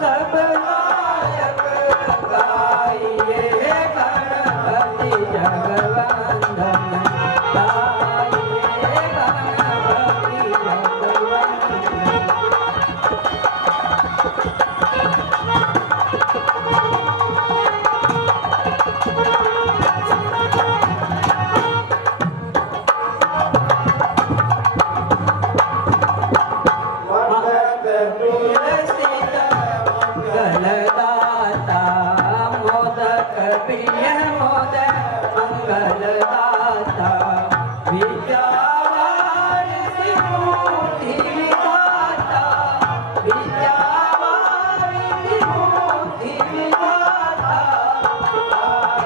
सब नायक गाइए गणपति जगवंदन गाइए गणपति मंगलदाता मोदक प्रिय मोदक मंगलदाता विद्यावारिधि मूर्ति विधाता विद्यावारिधि मूर्ति विधाता गाइए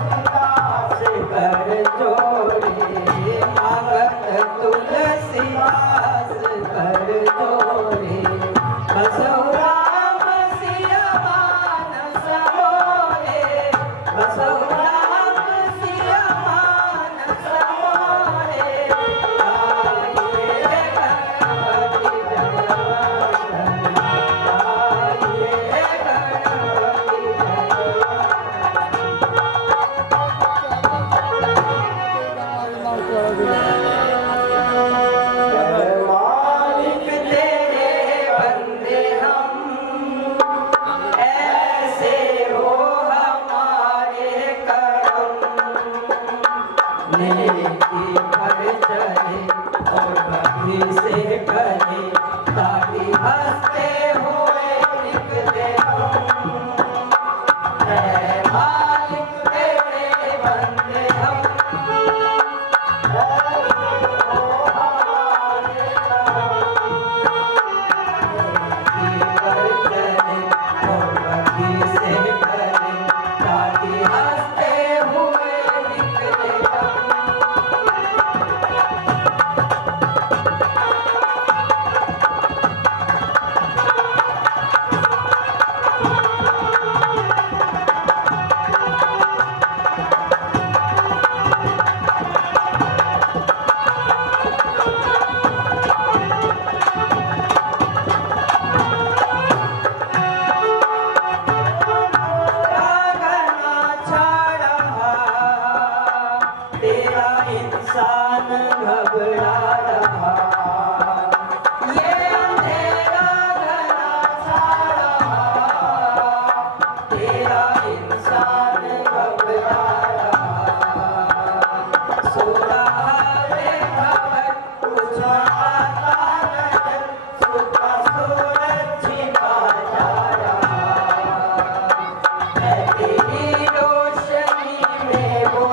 गणपति कर जोड़े मांगत तुलसीदास कर जोड़े बसो राम सिया मानस मोरे बसो राम सिया मानस मोरे गाइए गणपति जगवंदन गाइए गणपति मालिक तेरे बंदे हम ऐसे हो हमारे करम नेकी पर चले और भक्ति से करे ताकि हंसते हुए निकले हम ऐ मालिक तेरे बंदे हम इंसान घबरा रहा ये अंधेरा घना छा रहा तेरा इंसान घबरा रहा सो रहा रे खबर कुछ आता नजर सुबह सूरज छिपा जा रहा है तेरी रोशनी में वो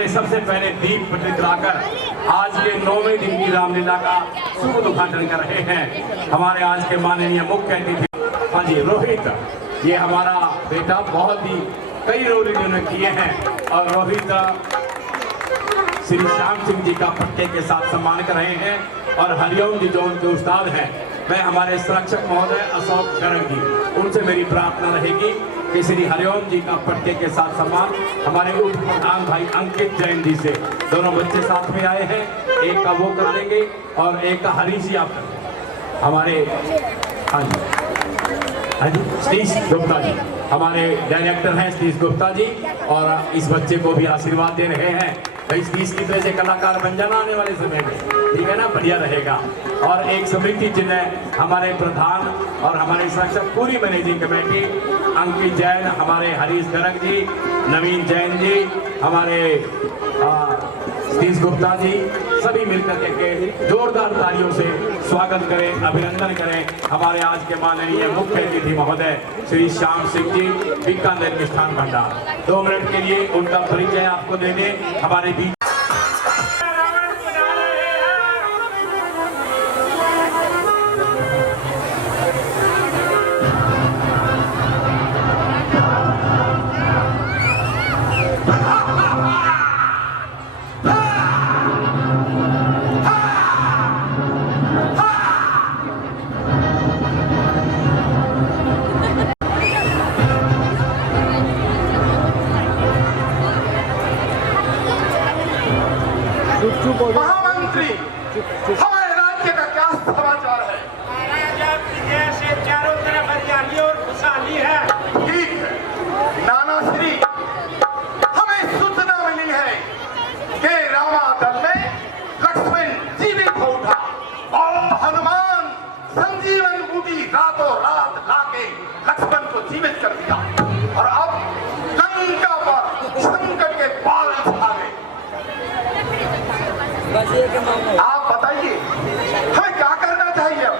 वे सबसे पहले दीप प्रज्वलित आज के 9वें दिन की रामलीला का शुभ उद्घाटन कर रहे हैं। हमारे आज के माननीय मुख्य अतिथि हाँ जी रोहित, ये हमारा बेटा बहुत ही कई रोल इन्होंने किए हैं और रोहित श्री श्याम सिंह जी का पट्टे के साथ सम्मान कर रहे हैं और हरिओम जी जो उनके उस्ताद हैं, मैं हमारे संरक्षक महोदय अशोक गर्ग जी, उनसे मेरी प्रार्थना रहेगी कि श्री हरिओम जी का पट्टे के साथ सम्मान हमारे उप प्रधान भाई अंकित जैन जी से, दोनों बच्चे साथ में आए हैं, एक का वो कर देंगे और एक का हरीश जी आप हमारे हाँ जी सतीश गुप्ता जी हमारे डायरेक्टर हैं सतीश गुप्ता जी, और इस बच्चे को भी आशीर्वाद दे रहे हैं भाई सतीश की वजह से कलाकार बन जाना आने वाले समय में, ठीक है ना, बढ़िया रहेगा। और एक समिति जिन्हें हमारे प्रधान और हमारे संरक्षक पूरी मैनेजिंग कमेटी अंकित जैन, हमारे हरीश गर्ग जी, नवीन जैन जी, हमारे सतीश गुप्ता जी, सभी मिलकर के जोरदार तालियों से स्वागत करें, अभिनंदन करें हमारे आज के माननीय मुख्य अतिथि महोदय श्री श्याम सिंह जी, बीकानेर मिष्ठान भंडार। 2 मिनट के लिए उनका परिचय आपको दे दें हमारे बीच। महामंत्री, हमारे राज्य का क्या समाचार है? महाराज आपकी जैसे चारों तरफ हरियाली और खुशहाली है। ठीक है नाना श्री, हमें सूचना मिली है कि रामादल में लक्ष्मण जीवित हो उठा और हनुमान संजीवन बूटी रातों रात लाके लक्ष्मण को जीवित कर दिया और अब लंका पर संकट के बाल छा गए। आप बताइए हमें क्या करना चाहिए अब?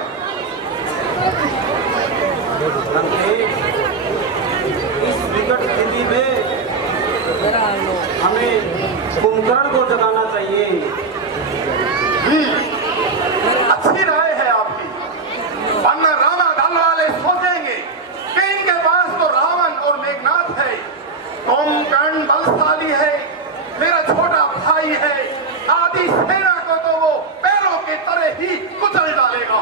इस विकट स्थिति में हमें कुंभकर्ण को जगाना चाहिए। अच्छी राय है आपकी, वरना रामादल वाले सोचेंगे कि इनके पास तो रावण और मेघनाथ है, कुंभकर्ण बलशाली है, मेरा छोटा भाई है, आदि सेना को तो वो पैरों के तरह ही कुचल डालेगा।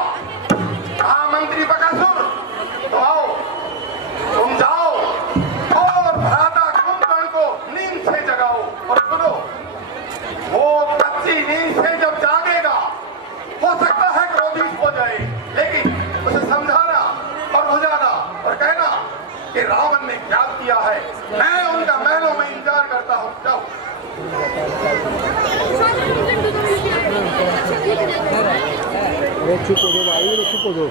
महामंत्री बकासुर, तो आओ तुम जाओ और भ्राता कुंभकर्ण को नींद से जगाओ और सुनो, वो कच्ची नींद से जब जागेगा हो सकता है क्रोधित हो जाए, लेकिन उसे समझाना और बुझाना और कहना कि रावण ने क्या किया है, मैं उनका महलों में इंतजार करता हूँ। जाओ। चुप हो दो भाई, चुप हो दो,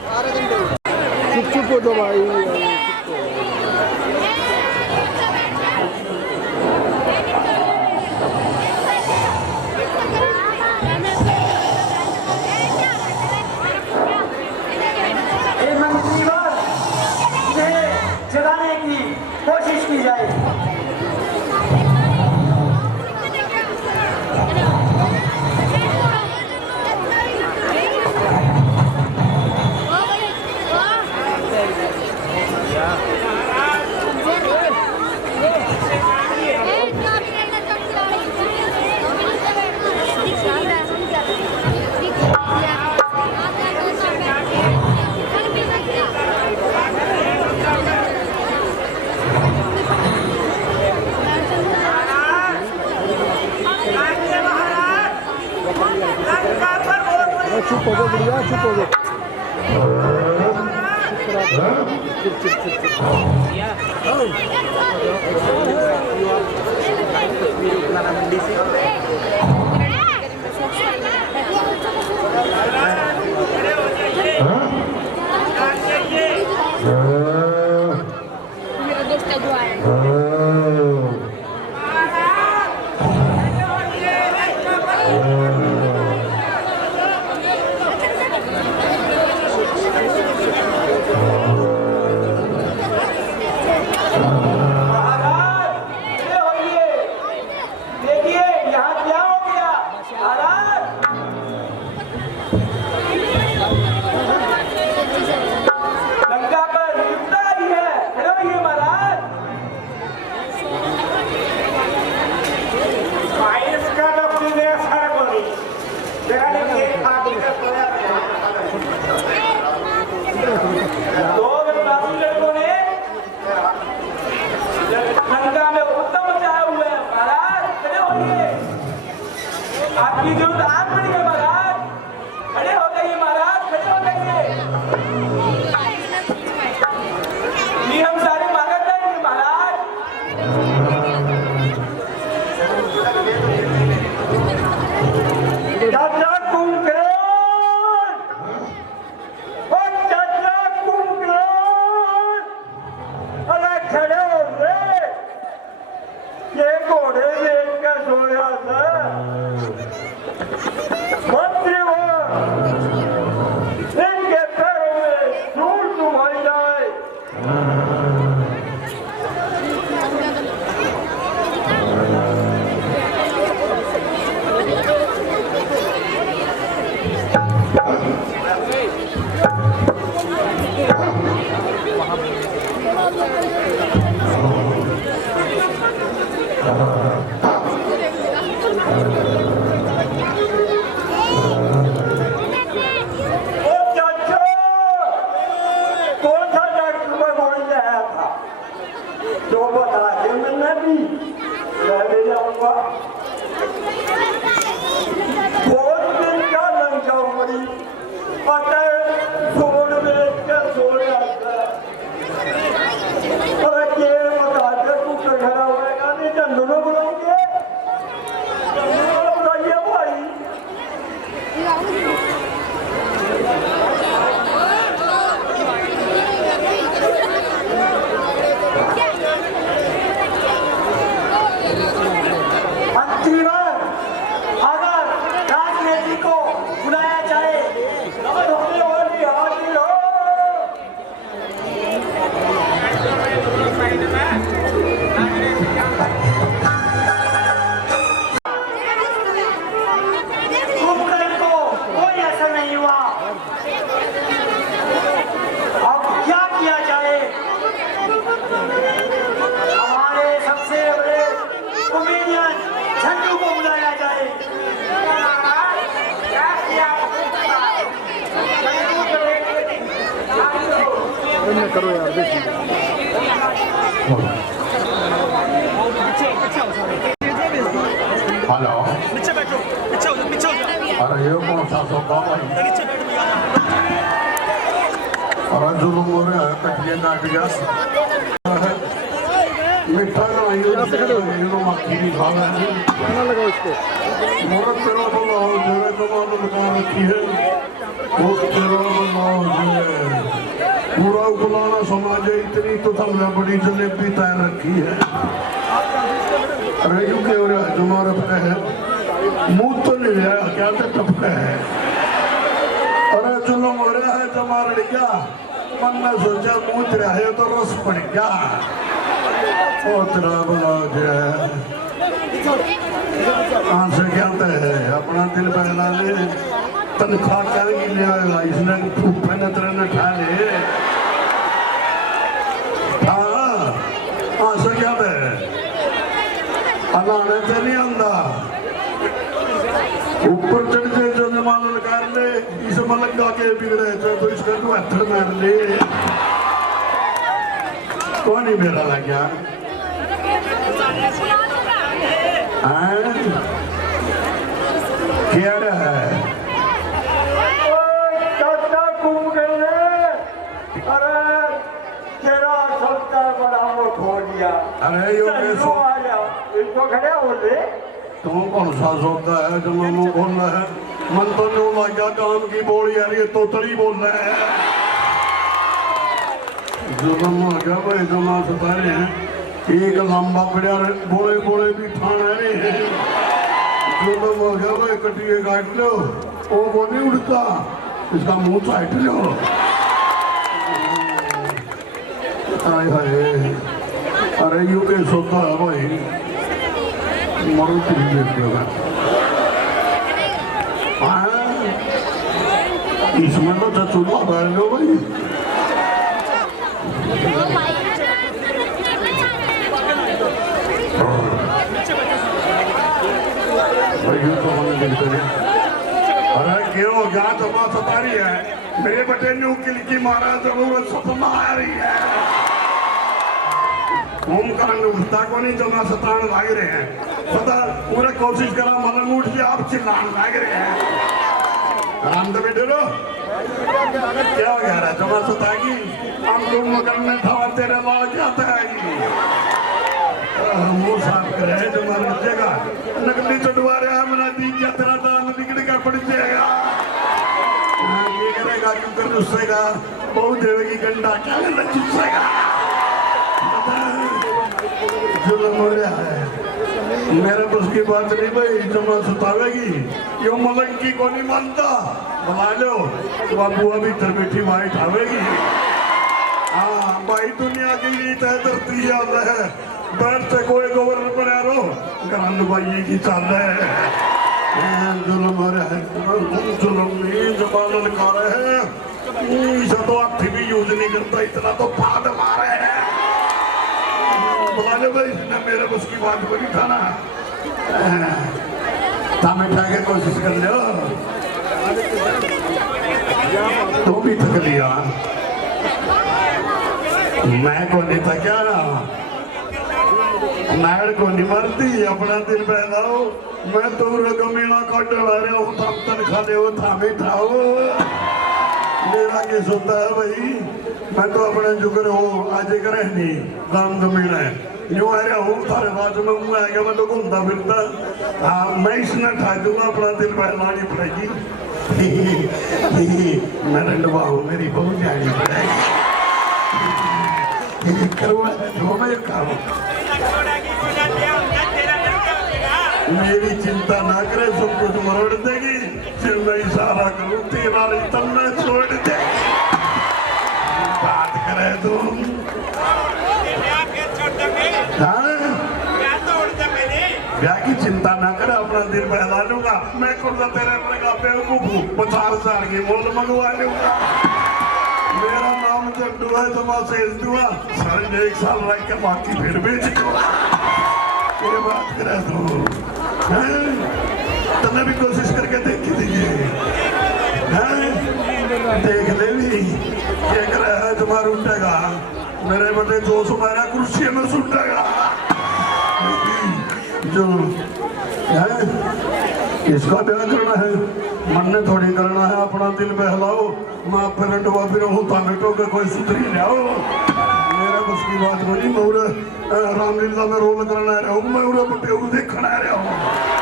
चुप हो दो भाई। जगाने की कोशिश की जाए। चुप हो दो बढ़िया, चुप हो दो, चुप चुप चुप चुप। मेरा दोस्त जो आया देखिए में करो यार देखिए हेलो अरे ये कौन सा सौदा भाई अरे जुलूम हो रहा है कटिए काट गया मिठा नहीं मक्खी भी खा रहे हैं गाना लगाओ इसको मोर तेरा बनाओ जेरे कमाल लगा रखी है वो तेरा बनाओ जे पूरा उगलाना समाज है इतनी तो हमने बड़ी जलेबी तैयार रखी है अरे यू क्यों हो रहा है तुम्हारे पे है मुंह तो नहीं रहा क्या तो टपका है अरे चलो हो रहा है तुम्हारा क्या मन में सोचा मुंह रहा है तो रस पड़ गया ओ तेरा बनाओ जे कहाँ से कहते हैं अपना दिल बहला ले तनख्वाह कर लिया इसने फूफे ने तेरे ने ठा ले हाँ कहाँ से कहते हैं अलाने से नहीं आंदा ऊपर चढ़ जाए जो जमान लगा ले इसे मलक गा के बिगड़े तो इसका तो हथड़ मार ले कौन ही मेरा लग गया क्या है चाचा घूम गए अरे तेरा सबका बड़ा वो खो लिया अरे यो चलो आ जा इनको खड़े हो ले तुम कौन सा सोता है जो मामू बोल रहा है मन तो न्यू लगा काम की बोल यार ये तोतली बोल रहा है जो मामू लगा भाई जो माँ सता रहे हैं एक लंबा पड़ा बोले बोले भी ठाना रहे हैं जो मामू लगा भाई कटिए काट लो वो नहीं उड़ता इसका मुंह चाट लो हाय हाय अरे यू के सोता है भाई मरो तुम देख लो इसमें तो चचुला बैठ लो भाई अरे क्यों क्या जमा सता रही है मेरे बटे ने किलकी मारा जरूरत सपना आ रही है ओमकांड उठता को नहीं जमा सतान लाग रहे हैं पता पूरा कोशिश करा मलन उठ के आप चिल्लान लाग रहे हैं आराम से बैठे रहो क्या हो गया जमा सतागी हम लोग मगन में था तेरे लाल जाता है मुंह साफ करे जमा बचेगा नकली चटवा रहा मना दी क्या तेरा दाम बिगड़ का पड़ जाएगा ये करेगा क्यों कर उससेगा बहुत देवेगी गंडा क्या करना चुस्सेगा जुल्म हो रहा है मेरे बस की बात नहीं भाई जमा सतावेगी यो मलक की को नहीं मानता बुला लो बाबू अभी इधर बैठी वाइट आवेगी हाँ भाई दुनिया की रीत है धरती याद है बैठ से कोई गवर्नर बना रो गरंद भाई की चाल है जुल्म हो रहा है जुल्म नहीं जबान लगा रहे हैं इसे तो हाथी भी यूज नहीं करता इतना तो फाद मारे है बुला लो भाई इसने मेरे बस की बात को नहीं खाना तामे खा के कोशिश कर लो तो भी थक लिया मैं को नहीं थका नाड़ को नहीं मरती अपना दिल बहलाओ मैं तो गमीना काट ला रहा हूँ तब तनखा ले थामे ठाओ मेरा किस होता है भाई मैं तो अपने जुगर हो आज करे नहीं काम गमीना है यूं आ रहा हूँ सारे बाजू में मुँह आएगा मैं तो घूमता फिरता हाँ मैं इसने ठा दूंगा अपना दिल बहलानी पड़ेगी मैं रंडवा हूँ मेरी बहुत जानी पड़ेगी करवा जो मैं काम मेरी चिंता ना करे सब कुछ मरोड़ देगी फिर मैं इशारा करूँ तेरा तब मैं छोड़ देगी बात करे तुम ब्याह की चिंता ना करे अपना दिल बहला लूंगा मैं खुद तेरे अपने बेवकूफ 50,000 की मोल मंगवा लूंगा मेरा नाम जब दुआ है तो मैं सेज दुआ सारे 1 साल रह के बाकी फिर बेच दूंगा ये बात करे तुमने भी कोशिश करके देखी थी देख ले भी ये ग्रह तुम्हारा उठेगा मेरे बटे 200 मेरा कुर्सी में सुटेगा जो है इसका ब्याह करना है मन ने थोड़ी करना है अपना दिल बहलाओ मैं फिर डुबा फिर हूँ तामेटो के कोई सुधरी लाओ मेरा बस की बात बोली मैं उरे रामलीला में रोल करना है रहूँ मैं उरे बटे उरे देखना है रहूँ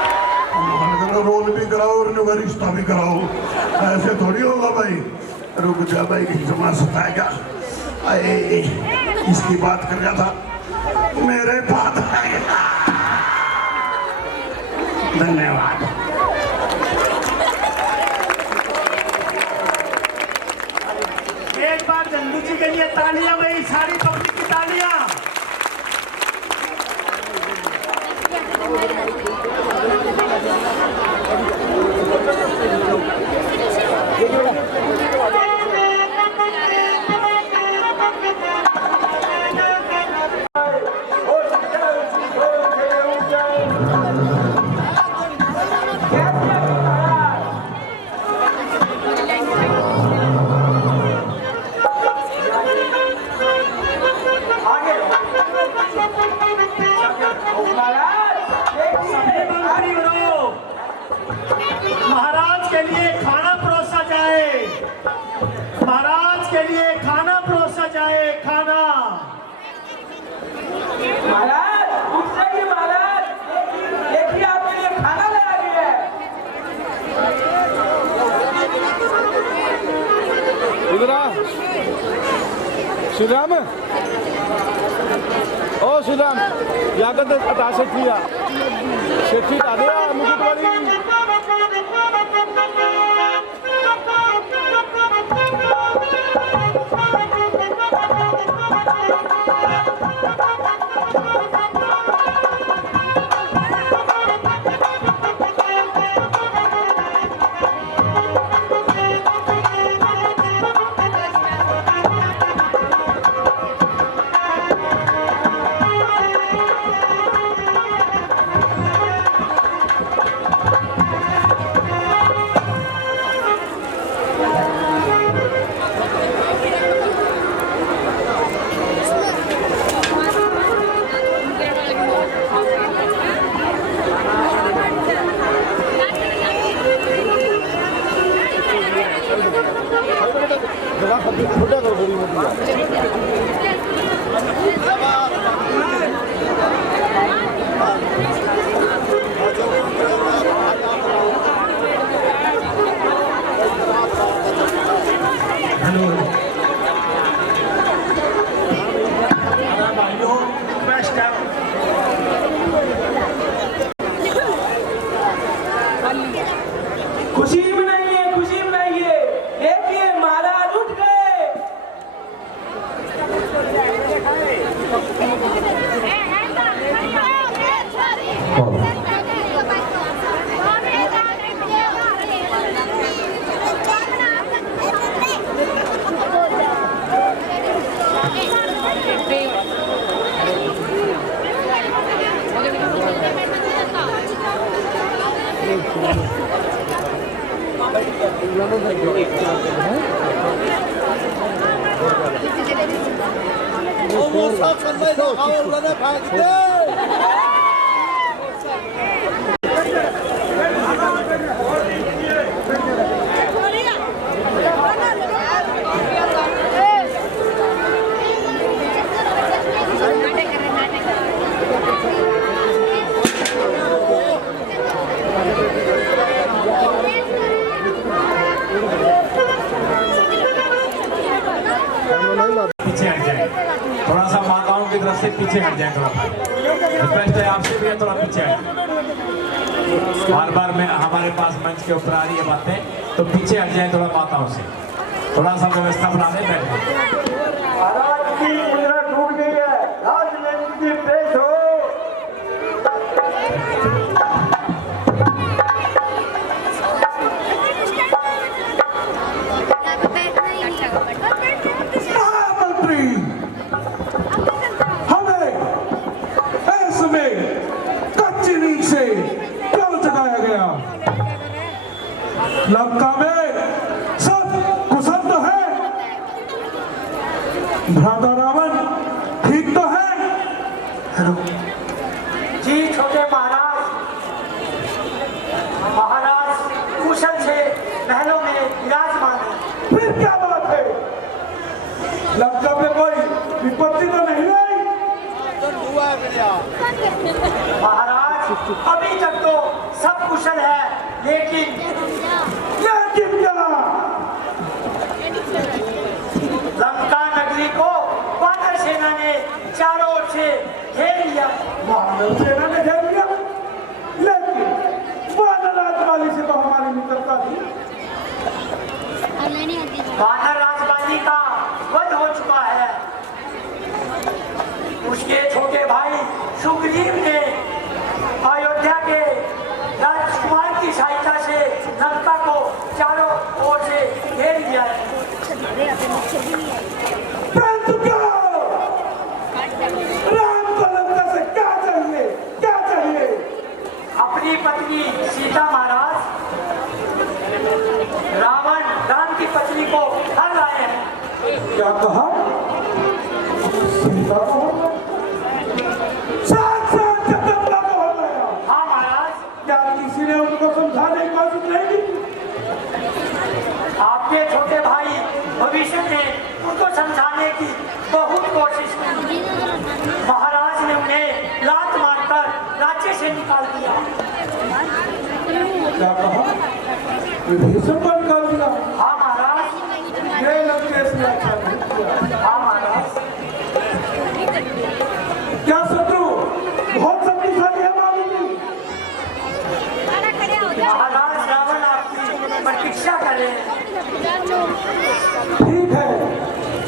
रोल भी कराओ और रिश्ता भी कराओ ऐसे थोड़ी होगा भाई रुक जा भाई जमा सताएगा इसकी बात कर रहा था मेरे बात आएगा धन्यवाद एक बार जल्दी जी के लिए तालियां भाई सारी पब्लिक की तालियां महाराज के लिए खाना परोसा जाए महाराज के लिए खाना परोसा जाए खाना महाराज उठ जाइए महाराज देखिए आपके लिए खाना लाया गया है इधर आ श्रीराम ओ श्रीराम यागत हटा सेठी डाले मुकुट वाली छोटा करो बड़ी मोटी खुशी मनाइए देखिए महाराज उठ गए पीछे हट जाए थोड़ा सा माताओं की तरफ से पीछे हट जाए थोड़ा रिक्वेस्ट है आपसे भी थोड़ा पीछे हट बार बार में हमारे पास मंच के ऊपर आ रही है बातें तो पीछे हट जाए थोड़ा माताओं से थोड़ा सा व्यवस्था बना दे बैठ महाराज की मुद्रा टूट गई है राजनीति पेश हो लंका में सब कुशल जी छोटे महाराज, महाराज कुशल से महलों में विराजमान है। फिर क्या बात है? लंका में कोई विपत्ति तो नहीं आई? महाराज अभी तक तो सब कुशल है, लेकिन लंका नगरी को वानर सेना ने चारों ओर से घेर लिया। वानर सेना ने घेर लिया, लेकिन वानर राजवाली से तो हमारी मित्रता थी। वानर राजवाली का वध हो चुका है। उसके छोटे भाई सुग्रीव ने अयोध्या के राजकुमार की सहायता से लंका को चारों ओर से घेर लिया है। परंतु क्या राम को लंका से क्या चाहिए? क्या चाहिए? अपनी पत्नी सीता महाराज, रावण राम की पत्नी को हर लाए हैं। क्या कहा? सीता को साक्षात जगदम्बा को हो गया। हाँ महाराज। क्या किसी ने उनको समझाने की कोशिश नहीं की? आपके छोटे भाई भविष्य में उनको समझाने की बहुत कोशिश की। महाराज ने उन्हें लात मारकर राज्य से निकाल दिया। क्या कहा? विभीषण को निकाल दिया। हाँ महाराज। ये लंकेश ने अच्छा नहीं किया। हाँ महाराज। क्या शत्रु बहुत शक्तिशाली है मालूम नहीं? महाराज रावण आपकी प्रतीक्षा कर रहे हैं। ठीक है,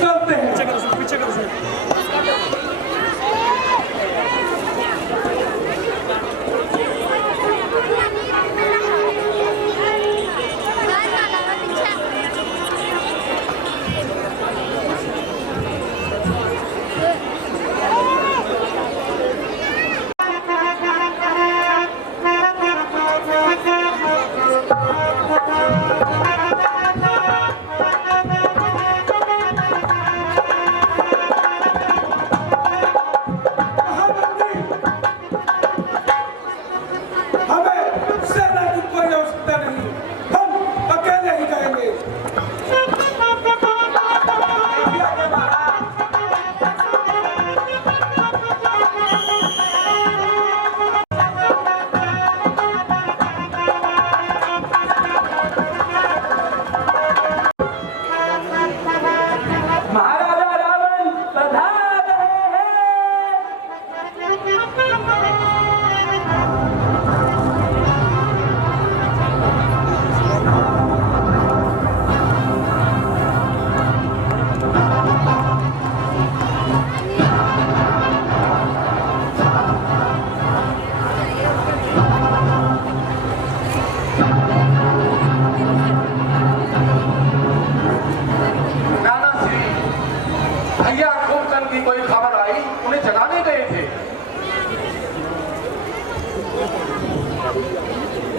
चलते हैं।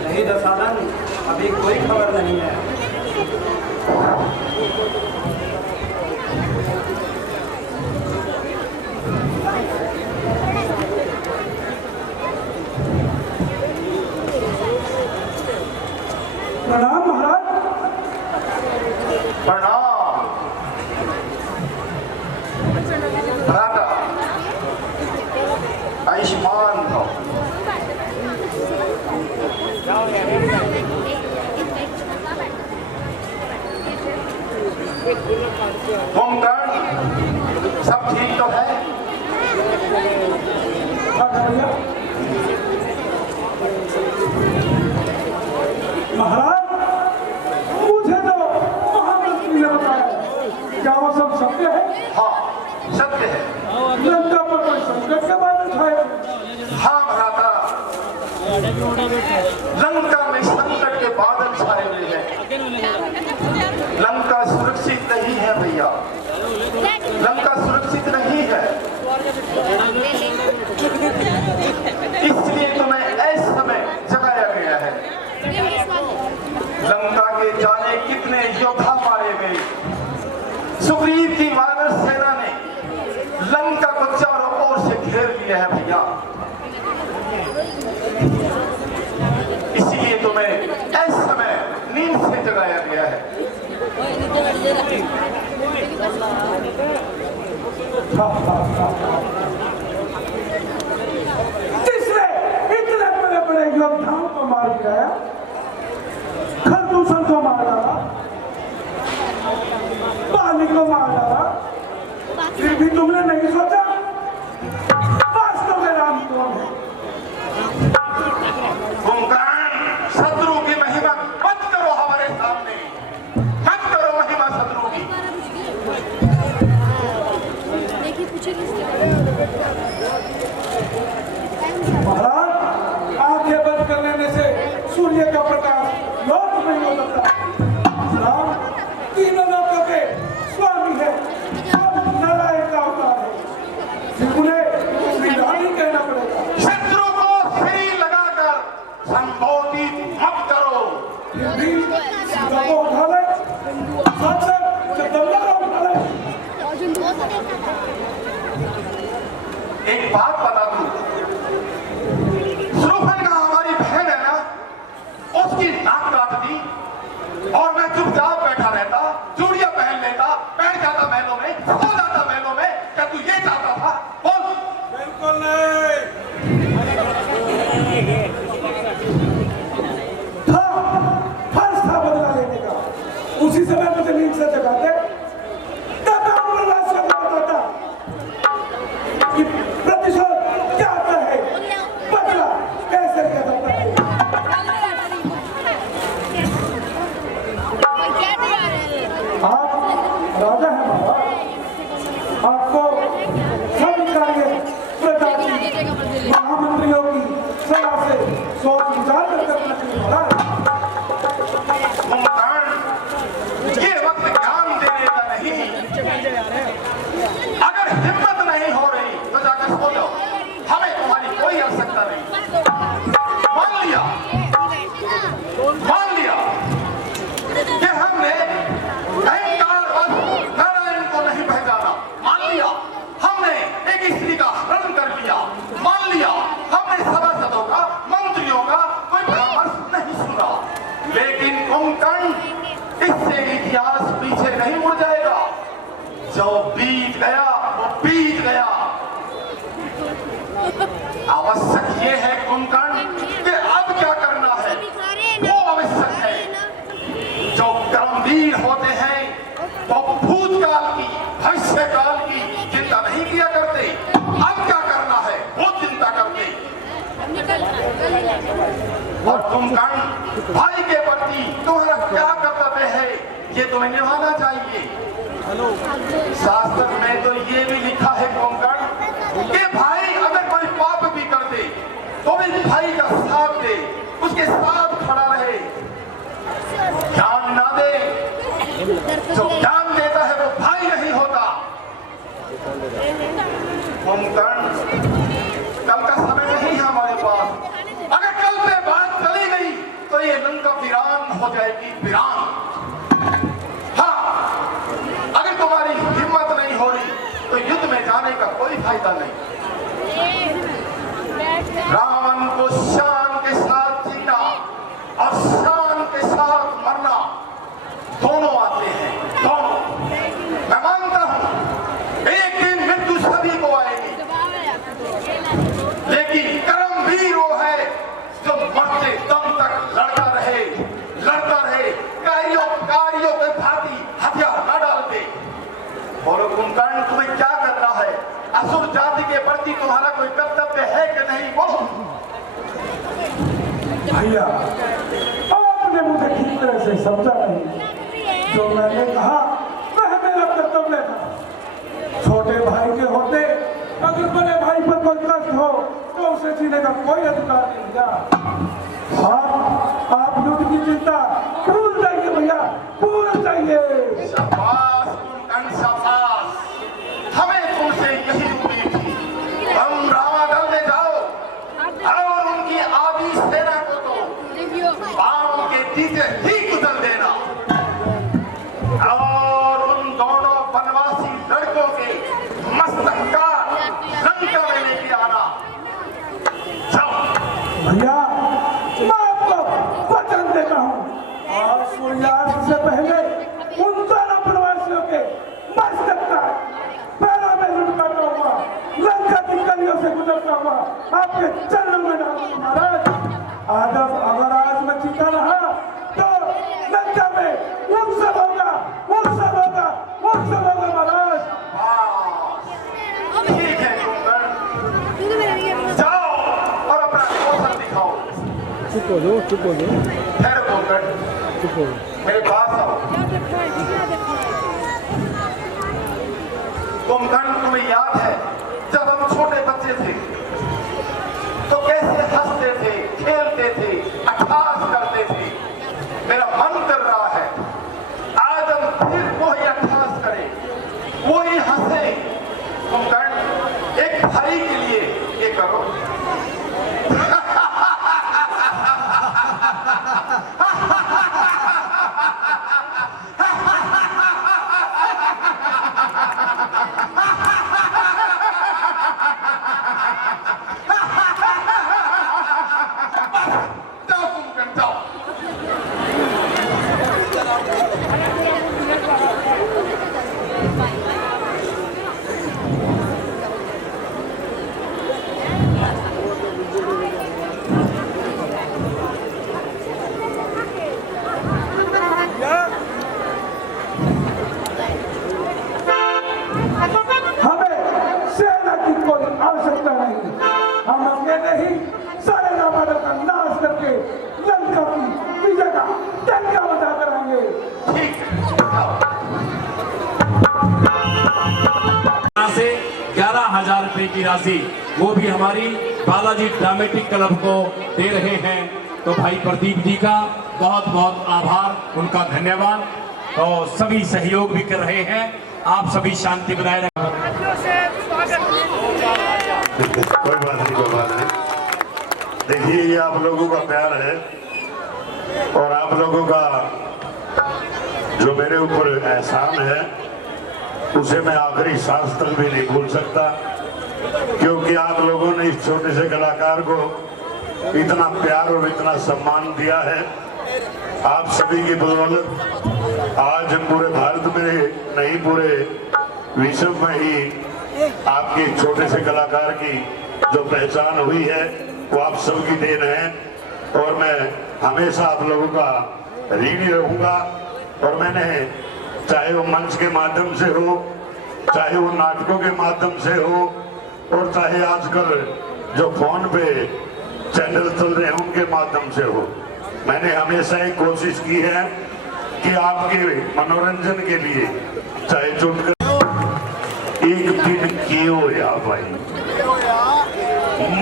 नहीं दशानन, अभी कोई खबर नहीं है। प्रणाम महाराज। प्रणाम भ्राता, आयुष्मान भव। कुंभकर्ण, सब ठीक तो है? महाराज, मुझे तो महामंत्री ने बताया, क्या वो सब सत्य है? हाँ, सत्य है। लंका पर कोई संकट के बादल छाए? हाँ भ्राता, लंका में संकट के बादल छाए हुए हैं। लंका सुरक्षित नहीं है भैया, लंका सुरक्षित नहीं है। इसलिए तुम्हें ऐसे समय जगाया गया है। लंका के जाने कितने योद्धा मारे गए। सुग्रीव की वानर सेना ने लंका को चारों ओर से घेर लिया। लिए है भैया, इसीलिए तुम्हें इस समय नींद से जगाया गया है। जिसने इतने बड़े बड़े योद्धाओं को मार गिराया, खरदूषण को मार डाला, बाली को मार डाला, फिर भी तुमने नहीं सोचा वास्तव में राम कौन है? कुंभकर्ण, शत्रु की महिमा मत करो हमारे सामने, मत करो महिमा शत्रु की। महाराज, आंखें बंद कर लेने से सूर्य का प्रकाश लौट नहीं हो सकता। राम तीनों लोकों के स्वामी है, अब नारायण का अवतार है, उन्हें श्री राम ही कहना पड़ेगा। शत्रु को श्री लगाकर संबोधित मत करो। फिर भी सीता को उठा ले, साक्षात जगदम्बा को उठा ले। एक बात बता दूं, शूर्पणखा हमारी बहन है ना, उसकी नाक काट दी और मैं चुपचाप बैठा रहता, चूड़ियां पहन लेता, बैठ जाता महलों में, सो जाता महलों में। क्या तू ये चाहता था? बोल। बिल्कुल नहीं। था फर्ज था बदला लेने का, उसी समय मुझे नींद से जगाते, तब मैं उन लाशों को बताता कि प्रतिशोध क्या आता है, बदला कैसे लिया जाता है। आप राजा हैं बाबा, आपको सब कार्य प्रजा की महामंत्रियों की सलाह से सोच विचार कर करना चाहिए महाराज। कुंभकर्ण, ये वक्त ज्ञान देने का नहीं। अगर हिम्मत नहीं हो रही तो जाकर सो जाओ, हमें तुम्हारी कोई आवश्यकता नहीं। मान लिया कि हमने अहंकारवश नारायण को नहीं पहचाना, मान लिया हमने एक स्त्री का हरण कर लिया, मान लिया हमने सभासदों का, मंत्रियों का कोई परामर्श नहीं सुना, लेकिन कुंभकर्ण, इससे इतिहास पीछे नहीं मुड़ जाएगा। जो बीत गया वो बीत गया। आवश्यक ये है कुंभकर्ण कि अब क्या करना है वो आवश्यक है। जो कर्मवीर होते हैं वो भूतकाल की, भविष्यकाल की चिंता नहीं किया करते, अब क्या करना है वो चिंता करते। और कुंभकर्ण, भाई के प्रति तुम्हारा क्या कर्तव्य है ये तुम्हें निभाना चाहिए। शास्त्र में तो ये भी लिखा है कुंभकर्ण कि भाई अगर कोई पाप भी कर दे तो भी भाई का साथ दे, उसके साथ खड़ा रहे, ज्ञान ना दे। जो ज्ञान देता है वो भाई नहीं होता। कुंभकर्ण, कल का समय नहीं है हमारे पास। अगर कल पे बात चली गई तो ये लंका वीरान हो जाएगी, वीरान। हाँ, अगर तुम्हारी हिम्मत नहीं हो रही तो युद्ध में जाने का कोई फायदा नहीं। रावण को शान के साथ जीना और शान के साथ मरना दोनों आते हैं, दोनों। मैं मानता हूं एक दिन मृत्यु सभी को आएगी, लेकिन कर्मवीर वो है जो मरते दम तक लड़ता रहे, कार्यों के भांति हथियार न डालते। बोलो कुंभकर्ण, तुम्हें क्या करना है? असुर जाति के प्रति तुम्हारा कोई कर्तव्य है कि नहीं? बोलो। भैया, आपने मुझे ठीक तरह से समझा नहीं। जो मैंने कहा वह मेरा कर्तव्य था। छोटे भाई के होते अगर बड़े भाई पर कोई कष्ट हो तो उसे जीने का कोई अधिकार नहीं था। आप युद्ध की चिंता भूल जाइए भैया, भूल जाइए। शाबाश कुंभकर्ण, शाबाश। हमें तुमसे यही उम्मीद थी। तुम रामादल में जाओ और उनकी आधी सेना को तो बाण के नीचे ही कुचल देना और उन दोनों बनवासी लड़कों के मस्तक का लंका में लेके आना। भैया मैं आपको वचन देता हूँ और सूर्यास्त से पहले उन दोनों प्रवासियों के मस्तक का पैरों में लुटकाता हुआ लंका की गलियों से गुजरता हुआ आपके चरणों में डालूंगा महाराज। अगर आज मैं जीता रहा तो लंका में उत्सव होगा, उत्सव होगा, उत्सव होगा महाराज। ठीक है कुंभकर्ण, जाओ और अपना कौशल दिखाओ। चुप हो जाओ, चुप हो जाओ, ठहरो कुंभकर्ण, चुप हो मेरे पास आओ। कुंभकर्ण, तुम्हें याद है जब हम छोटे बच्चे थे तो कैसे हंसते थे, खेलते थे, अट्ठास करते थे। मेरा मन कर रहा है आज हम फिर वही अट्ठास करें, वही हंसे। कुंभकर्ण, एक भाई के लिए ये करो। से 11,000 रुपए की राशि वो भी हमारी बालाजी ड्रामेटिक क्लब को दे रहे हैं। तो भाई प्रदीप जी का बहुत बहुत आभार, उनका धन्यवाद। तो सभी सहयोग भी कर रहे हैं। आप सभी शांति बनाए रखें। कोई बात नहीं, कोई बात नहीं। देखिए, ये आप लोगों का प्यार है और आप लोगों का जो मेरे ऊपर एहसान है उसे मैं आखिरी सांस तक भी नहीं भूल सकता, क्योंकि आप लोगों ने इस छोटे से कलाकार को इतना प्यार और इतना सम्मान दिया है। आप सभी की बदौलत आज पूरे भारत में नहीं, पूरे विश्व में ही आपके छोटे से कलाकार की जो पहचान हुई है वो आप सबकी देन है और मैं हमेशा आप लोगों का ऋणी रहूंगा। और मैंने चाहे वो मंच के माध्यम से हो, चाहे वो नाटकों के माध्यम से हो और चाहे आजकल जो फोन पे चैनल चल रहे हैं उनके माध्यम से हो, मैंने हमेशा एक कोशिश की है कि आपके मनोरंजन के लिए चाहे चुनकर एक दिन क्यों या भाई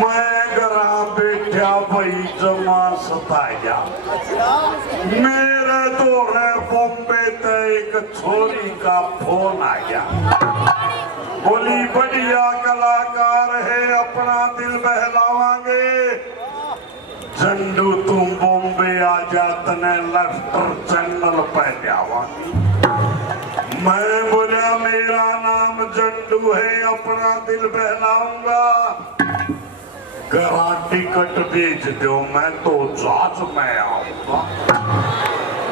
मैं घरा बैठा भाई जमा सताया मेरे दौरे बॉम्बे ते एक छोरी का फोन आ गया, बोली बढ़िया कलाकार है, अपना दिल बहलावांगे, झंडू तुम बॉम्बे आ जा, तने लेफ्टर चैनल पे जावांगी। मैं बोला मेरा नाम झंडू है, अपना दिल बहलाऊंगा, घरा टिकट बेच दो, मैं तो जांच में आऊंगा।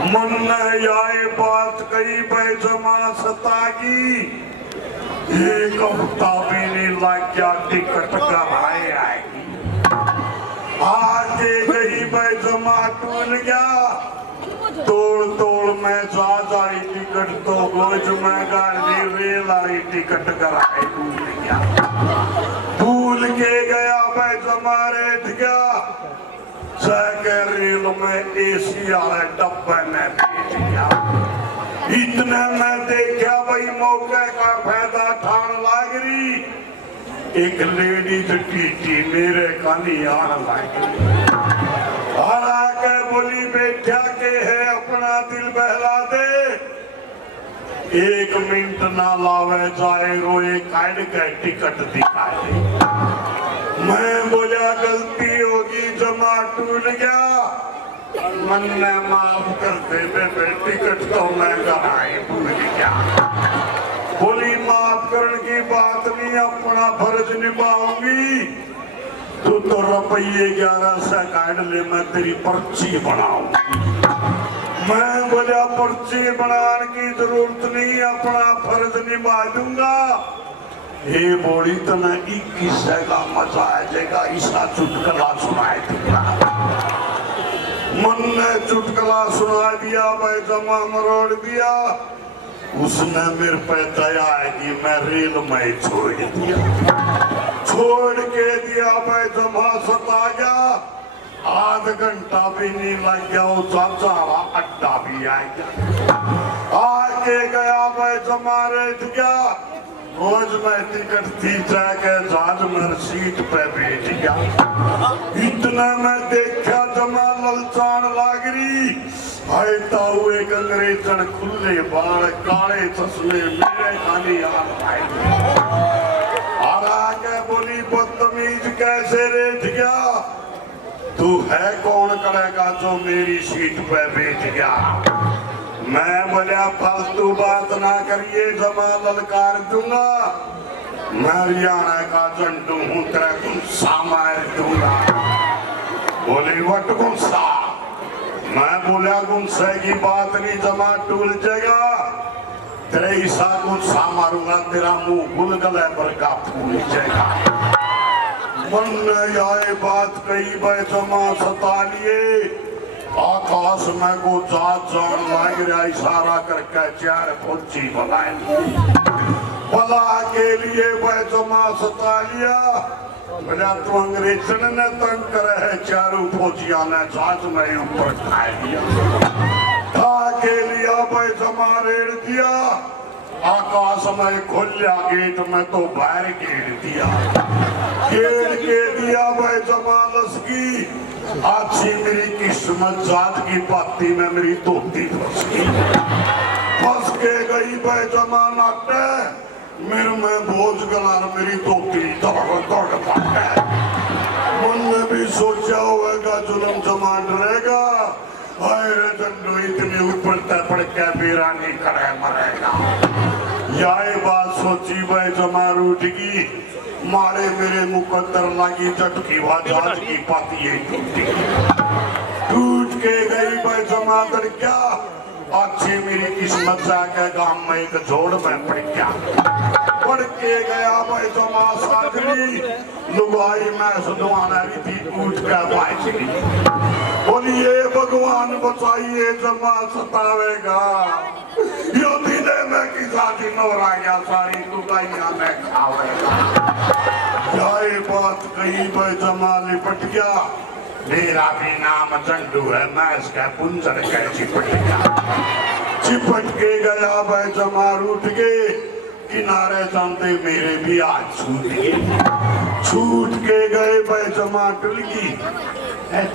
मन ने आए बात कही भाई जमा सतागी, एक हफ्ता भी नहीं लग गया टिकट कराए आएगी। आगे गई भाई जमा टूट गया, तोड़ तोड़ मैं जा जाई टिकट तो रोज मैं गाड़ी रेल आई टिकट कराए भूल गया, भूल के गया भाई जमा रेट गया, जाकर रेल में एसी वाले डब्बे में बैठ गया। इतने में देखा भाई मौके का फायदा ठान लाग रही, एक लेडीज टीटी मेरे कानी आन लगी, आके बोली बैठा के है अपना दिल बहला दे, एक मिनट ना लावे जाए रोए काट के टिकट दिखाए। मैं बोला गलती होगी जमा टूट गया, मन ने माफ कर दे टिकट तो मैं कराए भूल गया। बोली माफ करने की बात नहीं, अपना फर्ज निभाऊंगी, तू तो रुपये 11 से काट ले, मैं तेरी पर्ची बनाऊं। मैं बोला पर्ची बनाने की जरूरत नहीं, अपना फर्ज निभा दूंगा। ये बोली तो ना 21 का मजा आ जाएगा, ईसा चुटकला सुनाए दूंगा। मन ने चुटकला सुना दिया, मैं जमा मरोड़ दिया। उसने मेरे पे दया है कि मैं रेल में छोड़ दिया, छोड़ के दिया। मैं जमा सता गया, आध घंटा भी नहीं लग गया, वो चाचा अड्डा भी आ गया। आके गया, मैं जमा रेट गया। रोज मैं टिकट थी जाके जहाज में सीट पे बैठ गया। इतना मैं देखा जमा ललचान लागरी। आयता हुए अंग्रेजन, खुले बाल, काले चश्मे, मेरे खाली हाल आए। और आके बोली बदतमीज कैसे रेट गया, तू है कौन करेगा जो मेरी सीट पे बैठ गया। मैं बोला फालतू बात ना करिए, जमा ललकार दूंगा। मैं हरियाणा का जंडू हूँ, तेरा गुस्सा मार दूंगा। बोले वट गुस्सा। मैं बोला गुस्से की बात नहीं, जमा टूल जाएगा। तेरे ईसा गुस्सा मारूंगा, तेरा मुंह गुलगुले पर का फूल जाएगा। मन ने आए बात कही, भाई जमा सता लिए। आकाश में को जान लग रहा, इशारा करके 4 फौजी बुलाए। बला के लिए वह जमा सता लिया। बोला तो अंग्रेजन ने तंग करे है, 4 फौजिया ने जहाज में ऊपर खा लिया। खा के लिया वह जमा रेड़ दिया। आकाश में खोलिया गेट में तो बाहर घेर दिया। घेर के दिया वह जमा लसकी। अच्छी मेरी किस्मत, जात की पाती में मेरी धोती फंस गई। फंस के गई वह जमा नाटे, मेरे में बोझ गला, मेरी धोती दौड़ दौड़ पाटे। मन ने भी सोचा होगा जुल्म जमा डरेगा, अरे जंडू इतने ऊपर तपड़ के बेरा नहीं करे मरेगा। यह बात सोची वह जमा रूठ गई। मारे मेरे मुकद्दर लगी झटकी, जहाज की पाती टूट के गई। वह जमा कर क्या अच्छी मेरी किस्मत जाके गांव में एक जोड़ में पड़ गया। पड़ के गया वह जमा साजरी, लुगाई में सुधवाना थी, टूट के बाज गई। बोलिए भगवान बचाइए, जमा सतावेगा। यो दिले में किसा दिनोरा गया, सारी लुगाइया में खावेगा। ये बात कही वह जमा लिपट गया। मेरा भी नाम जंडू है, मैं इसका पुंजर के चिपट गया। चिपट के गया वह जमा रूठ गए। किनारे जानते मेरे भी आज छूट गए। छूट के गए वह जमा टुल गई।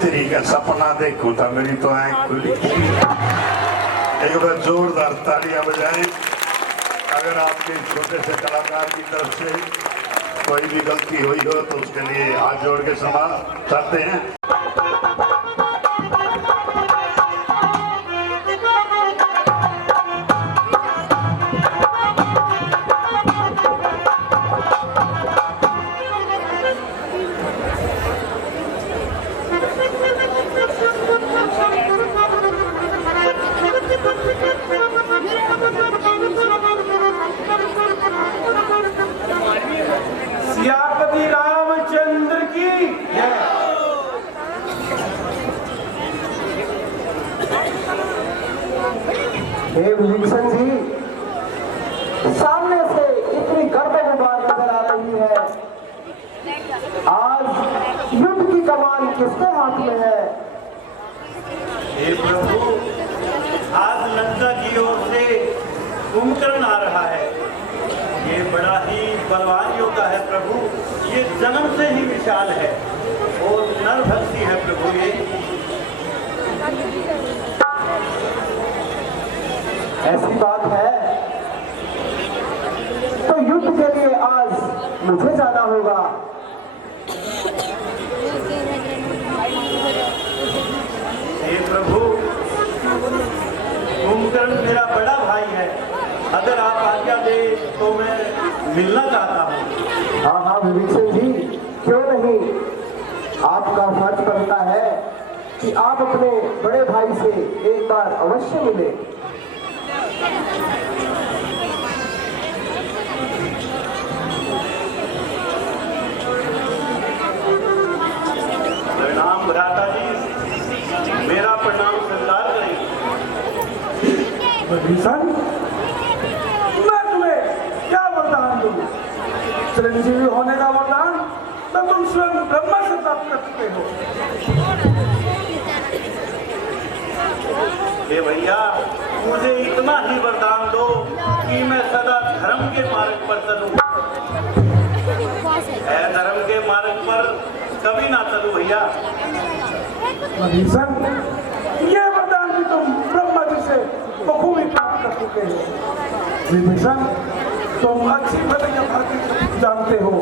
तेरी का सपना देखूं था, मेरी तो आंख खुली। एक बार जोरदार तालियां बजाएं। अगर आपके छोटे से कलाकार की तरफ से कोई भी गलती हुई हो तो उसके लिए हाथ जोड़ के क्षमा चाहते हैं। सियापति रामचंद्र की जय। हे विभीषण जी, सामने से इतनी गर्दन उबार नजर आ रही है। आज युद्ध की कमान किसके हाथ में है? हे प्रभु, आज लंका की ओर से कुंभकर्ण आ रहा है। ये बड़ा ही बलवान योद्धा है प्रभु, ये जन्म से ही विशाल है और नरभक्षी है प्रभु। ये ऐसी बात है तो युद्ध के लिए आज मुझे जाना होगा। हे प्रभु, कुंभकर्ण मेरा बड़ा भाई है, अगर आप आज्ञा दे तो मैं मिलना चाहता हूँ। हाँ हाँ विभीषण जी, क्यों नहीं, आपका फर्ज बनता है कि आप अपने बड़े भाई से एक बार अवश्य मिले। प्रणाम भ्राता जी, मेरा प्रणाम स्वीकार करें। विभीषण, मैं तुम्हें क्या वरदान दूं? चिरंजीवी होने का वरदान तो तुम स्वयं ब्रह्मा से प्राप्त कर चुके हो। हे भैया, मुझे इतना ही वरदान दो कि मैं सदा धर्म के मार्ग पर चलूं। धर्म के मार्ग पर कभी ना चलूं भैया। विभीषण, ये वरदान भी तुम ब्रह्मा जी से बखूबी प्राप्त कर चुके हो। विभीषण, तुम अच्छी भली जानते हो,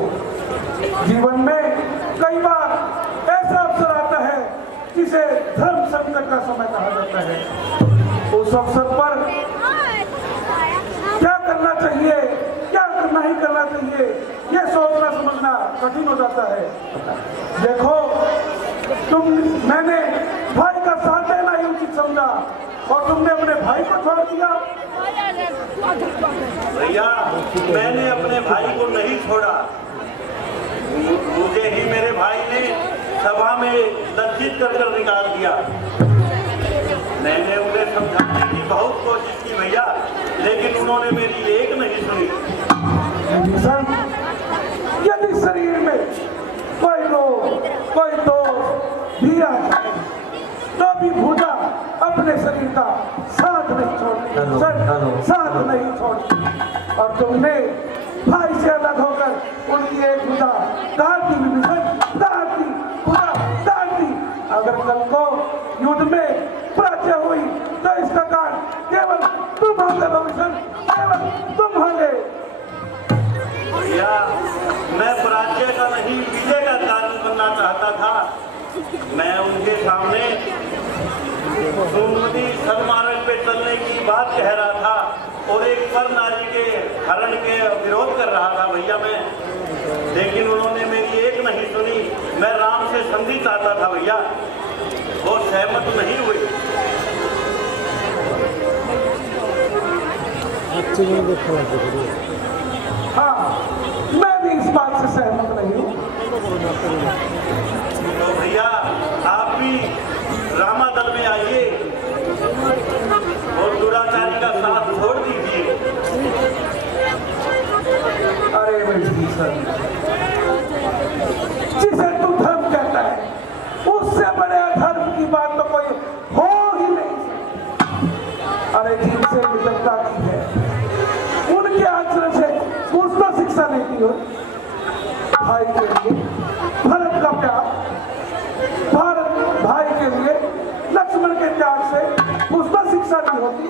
जीवन में कई बार ऐसा अवसर आता है जिसे धर्म संकट का समय कहा जाता है। उस अवसर पर क्या करना चाहिए, क्या नहीं करना चाहिए, यह सोचना समझना कठिन हो जाता है। देखो, मैंने भाई का साथ देना ही उचित समझा और तुमने अपने भाई को छोड़ दिया। भैया, मैंने अपने भाई को नहीं छोड़ा, मुझे ही मेरे भाई ने सभा में लज्जित कर निकाल दिया। मैंने उन्हें समझाने की बहुत कोशिश की भैया, लेकिन उन्होंने मेरी एक नहीं सुनी। यदि शरीर में कोई रोग, कोई दोष भी आ जाए तो भी भूजा अपने शरीर का साथ नहीं छोड़ती, साथ नहीं छोड़ती। और तुमने भाई से अलग होकर उनकी एक भूजा काट दी, विभीषण, काट दी, भूजा काट दी। अगर कल को युद्ध में पराजय हुई तो इसका कारण केवल तुम होंगे विभीषण, केवल तुम होंगे। भैया, मैं पराजय का नहीं, विजय का कारण बनना चाहता था। मैं उनके सामने सुमति सन्मार्ग पे चलने की बात कह रहा था और एक पर नारी के हरण के विरोध कर रहा था भैया मैं, लेकिन उन्होंने मेरी एक नहीं सुनी। मैं राम से संधि चाहता था भैया, वो सहमत नहीं हुए। हाँ, मैं भी इस बात से सहमत नहीं हूँ। तो भैया, आप भी रामादल में आइए और दुराचारी का साथ छोड़ दीजिए। अरे विभीषण, जिसे तू धर्म कहता है, उससे बड़े धर्म की बात तो कोई हो ही नहीं। अरे जिनसे मित्रता की है, उनके आचरण से कुछ तो शिक्षा लेती हो। भाई के लिए भरत का प्यार, भारत भाई के लिए लक्ष्मण के त्याग से कुछ तो शिक्षा नहीं होती।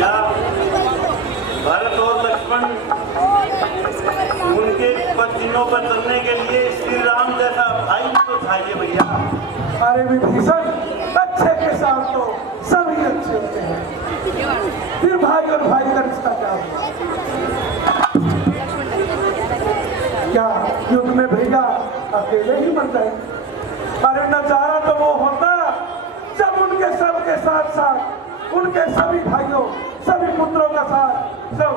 या भरत और लक्ष्मण उनके पत्नियों पर चलने के लिए श्री राम जैसा भाई तो चाहिए भैया। अरे विभीषण, अच्छे के साथ तो सभी अच्छे होते हैं, फिर भाई और भाई का रिश्ता क्या हुआ? क्या युद्ध में भैया अकेले ही मर जाए? अरे नजारा तो वो होता जब उनके सबके साथ साथ उनके सभी भाइयों, सभी पुत्रों का साथ, जब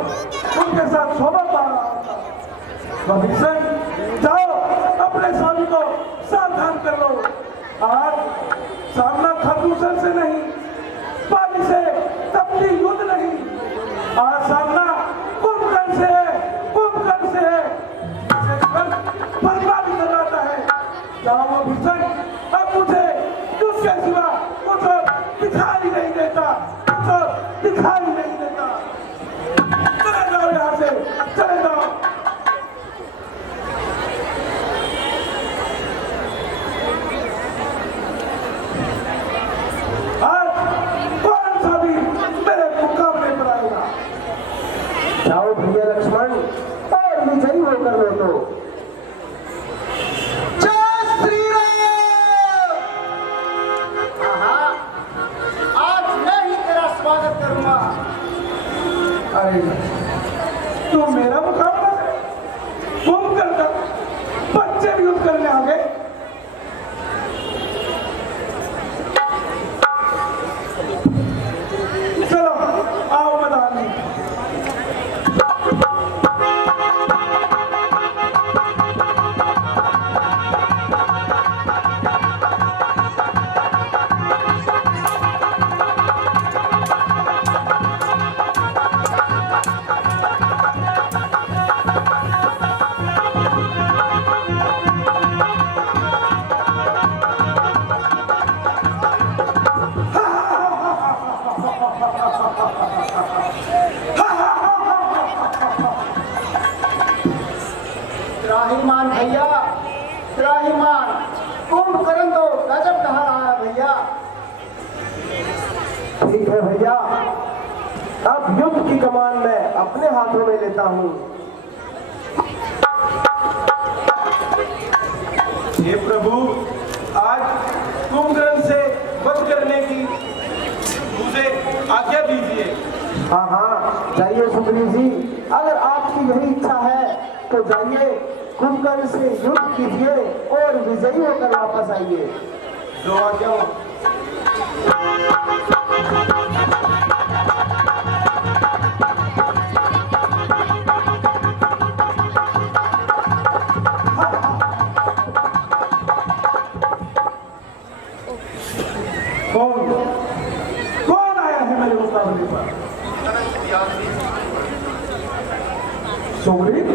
उनके साथ शोभा पा रहा होता। विभीषण, जाओ अपने स्वामी को सावधान कर लो। आज सामना खरदूषण से नहीं, पानी से तपती युद्ध नहीं, आज सामना कुंभकर्ण से है, कुंभकर्ण से है, बर्बादी कराता है। जाओ विभीषण, अब मुझे तुझसे सिवा कुछ दिखाई नहीं देता, कुछ दिखाई नहीं देता। चले जाओ यहाँ से, चले जाओ। आज कौन सा भी मेरे मुकाबले पर आएगा? जाओ भैया लक्ष्मण, और विजयी होकर लौटो। जय श्री राम। आज मैं ही तेरा स्वागत करूंगा। अरे तू मेरा मुकाबला है, तुम करता बच्चे भी वध करने आ गए? चलो आओ मैदान में। त्राहिमाम भैया, त्राहिमाम, कुंभकर्ण तो गजब कहा रहा है भैया। ठीक है भैया, अब युद्ध की कमान मैं अपने हाथों में लेता हूँ। हे प्रभु, आज कुंभकर्ण से वध करने की मुझे आज्ञा दीजिए। हाँ हाँ, जाइए सुग्रीव जी, अगर आपकी यही इच्छा है तो जाइए, कुंभकर्ण से युद्ध कीजिए और विजयी होकर वापस आइए। जो आज्ञा हो। कौन आया है मेरे मुकाबले पर? सुग्रीव,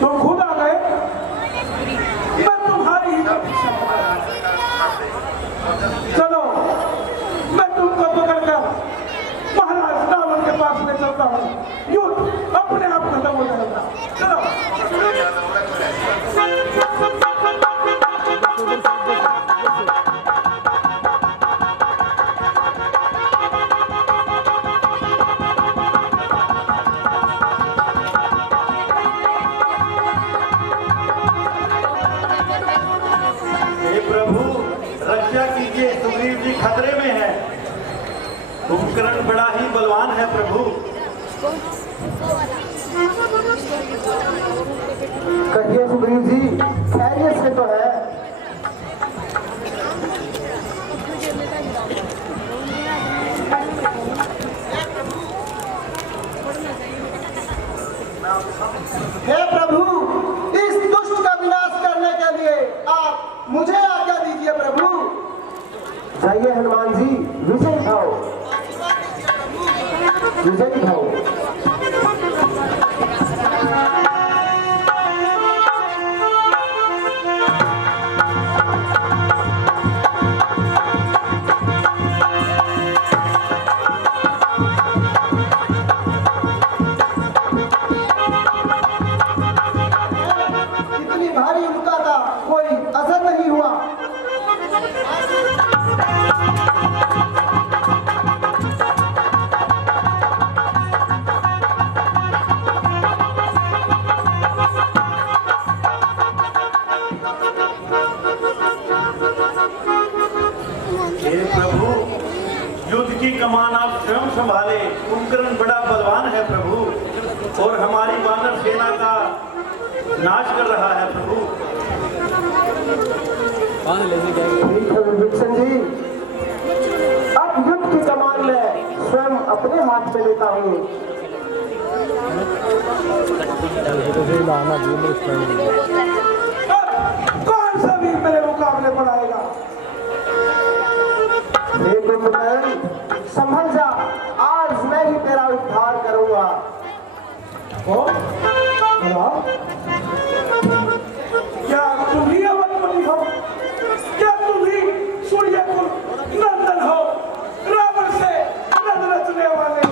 तुम खुद आ गए? मैं तुम्हारी ही प्रतीक्षा कर रहा था। चलो, मैं तुमको पकड़कर महाराज रावण के पास ले चलता हूँ। युद्ध अपने आप खत्म हो जाएगा। चलो। सुग्रीव जी खतरे में है। कुंभकर्ण बड़ा ही बलवान है प्रभु। कहिए सुग्रीव जी, खैरियत से तो है? हे प्रभु, इस दुष्ट का विनाश करने के लिए आप मुझे आज्ञा दीजिए प्रभु। जाइए हनुमान जी, विजय भाव, विजय भाव। इतनी भारी उनका था, कोई असर नहीं हुआ। कमान आप स्वयं संभाले। कुंभकर्ण बड़ा बलवान है प्रभु और हमारी वानर सेना का नाश कर रहा है प्रभु। विभीषण जी, अब युद्ध की कमान में स्वयं अपने हाथ में लेता हूँ। कौन सा भी मेरे मुकाबले पर आएगा? संभल जा, आज मैं ही तेरा उद्धार करूंगा। क्या तुम ही अवधपति हो? क्या तुम ही सूर्यकुल नंदन हो? रावण से नंद रचने वाले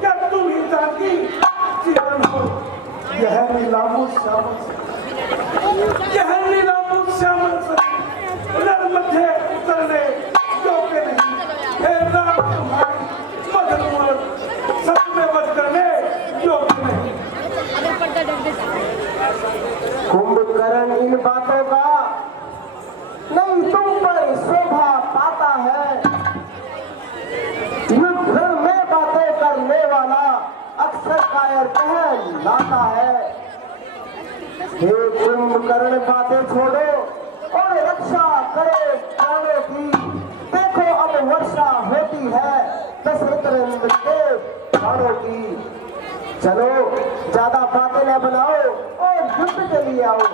क्या तुम ही जानकी चिरण हो? यह नीलांबु श्यामल से नर मध्य उतरने योग्य नहीं। हे राम, तुम्हारी मदद सब में वध करने योग्य नहीं। कुंभकर्ण इन बातों का नहीं तुम पर शोभा पाता है। युद्ध में बातें करने वाला अक्सर कायर कह लाता है। हे कुंभ कुंभकर्ण बातें छोड़ो और रक्षा करे प्राणों की। देखो अब वर्षा होती है दशरथ नंदन के प्राणों की। चलो ज्यादा बातें न बनाओ और युद्ध के लिए आओ।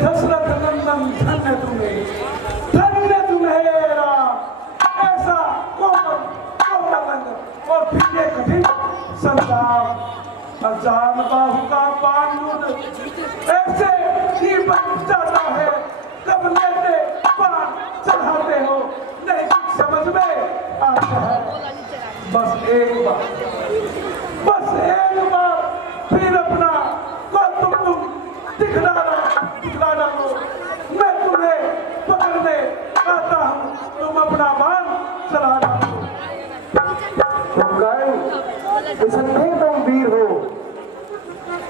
दशरथ नंदन धन्य तुम्हें राम। ऐसा कोमल रंग और फिर कठिन संग्राम। अजान बाहु का बाण ऐसे ही बन जाता है। कब लेते बाण चढ़ाते हो नहीं समझ में आता है। बस एक बार फिर अपना कौतुक दिखलाना को मैं तुम्हें पकड़ने आता हूँ। तुम अपना बाण चलाना। निसंदेह तुम वीर हो,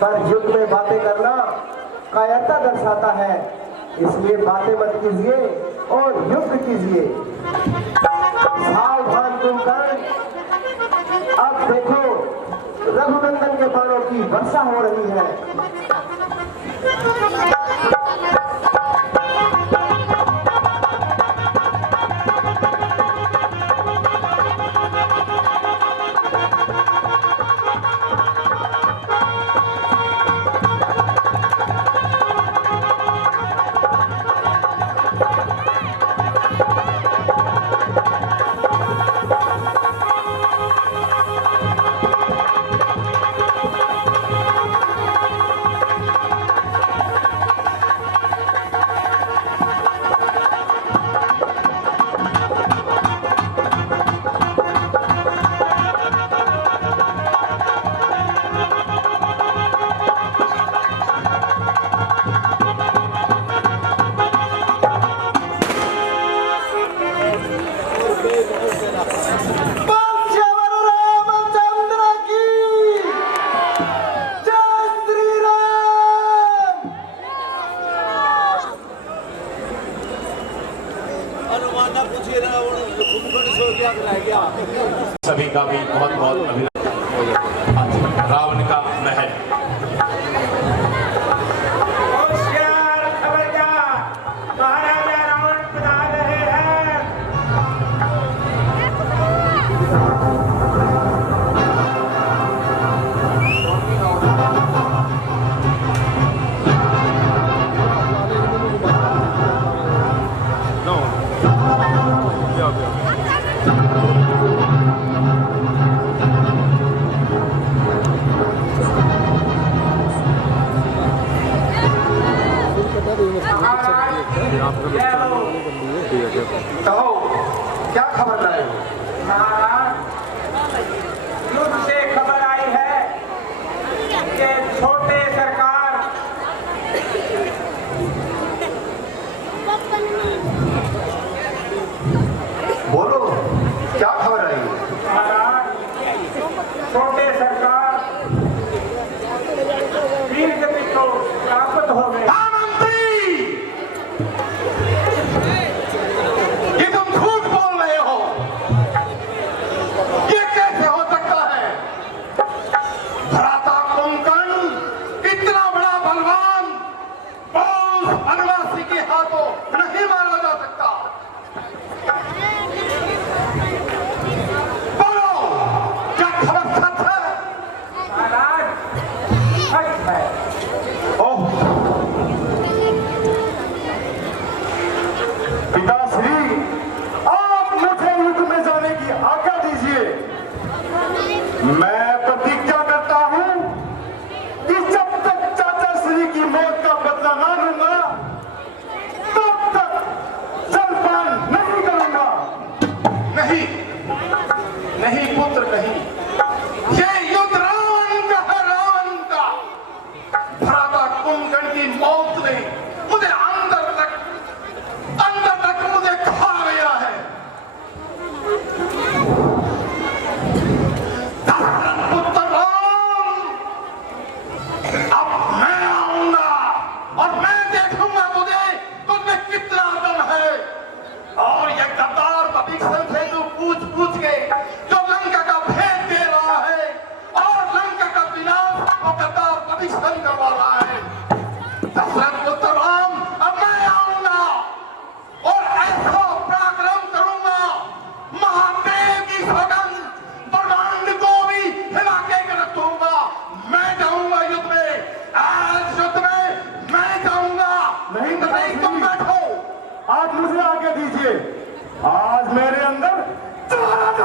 पर युद्ध में बातें करना कायरता दर्शाता है। इसलिए बातें मत कीजिए और युद्ध कीजिए। सावधान कुंभकर्ण, अब देखो रघुनंदन के बाणों की वर्षा हो रही है।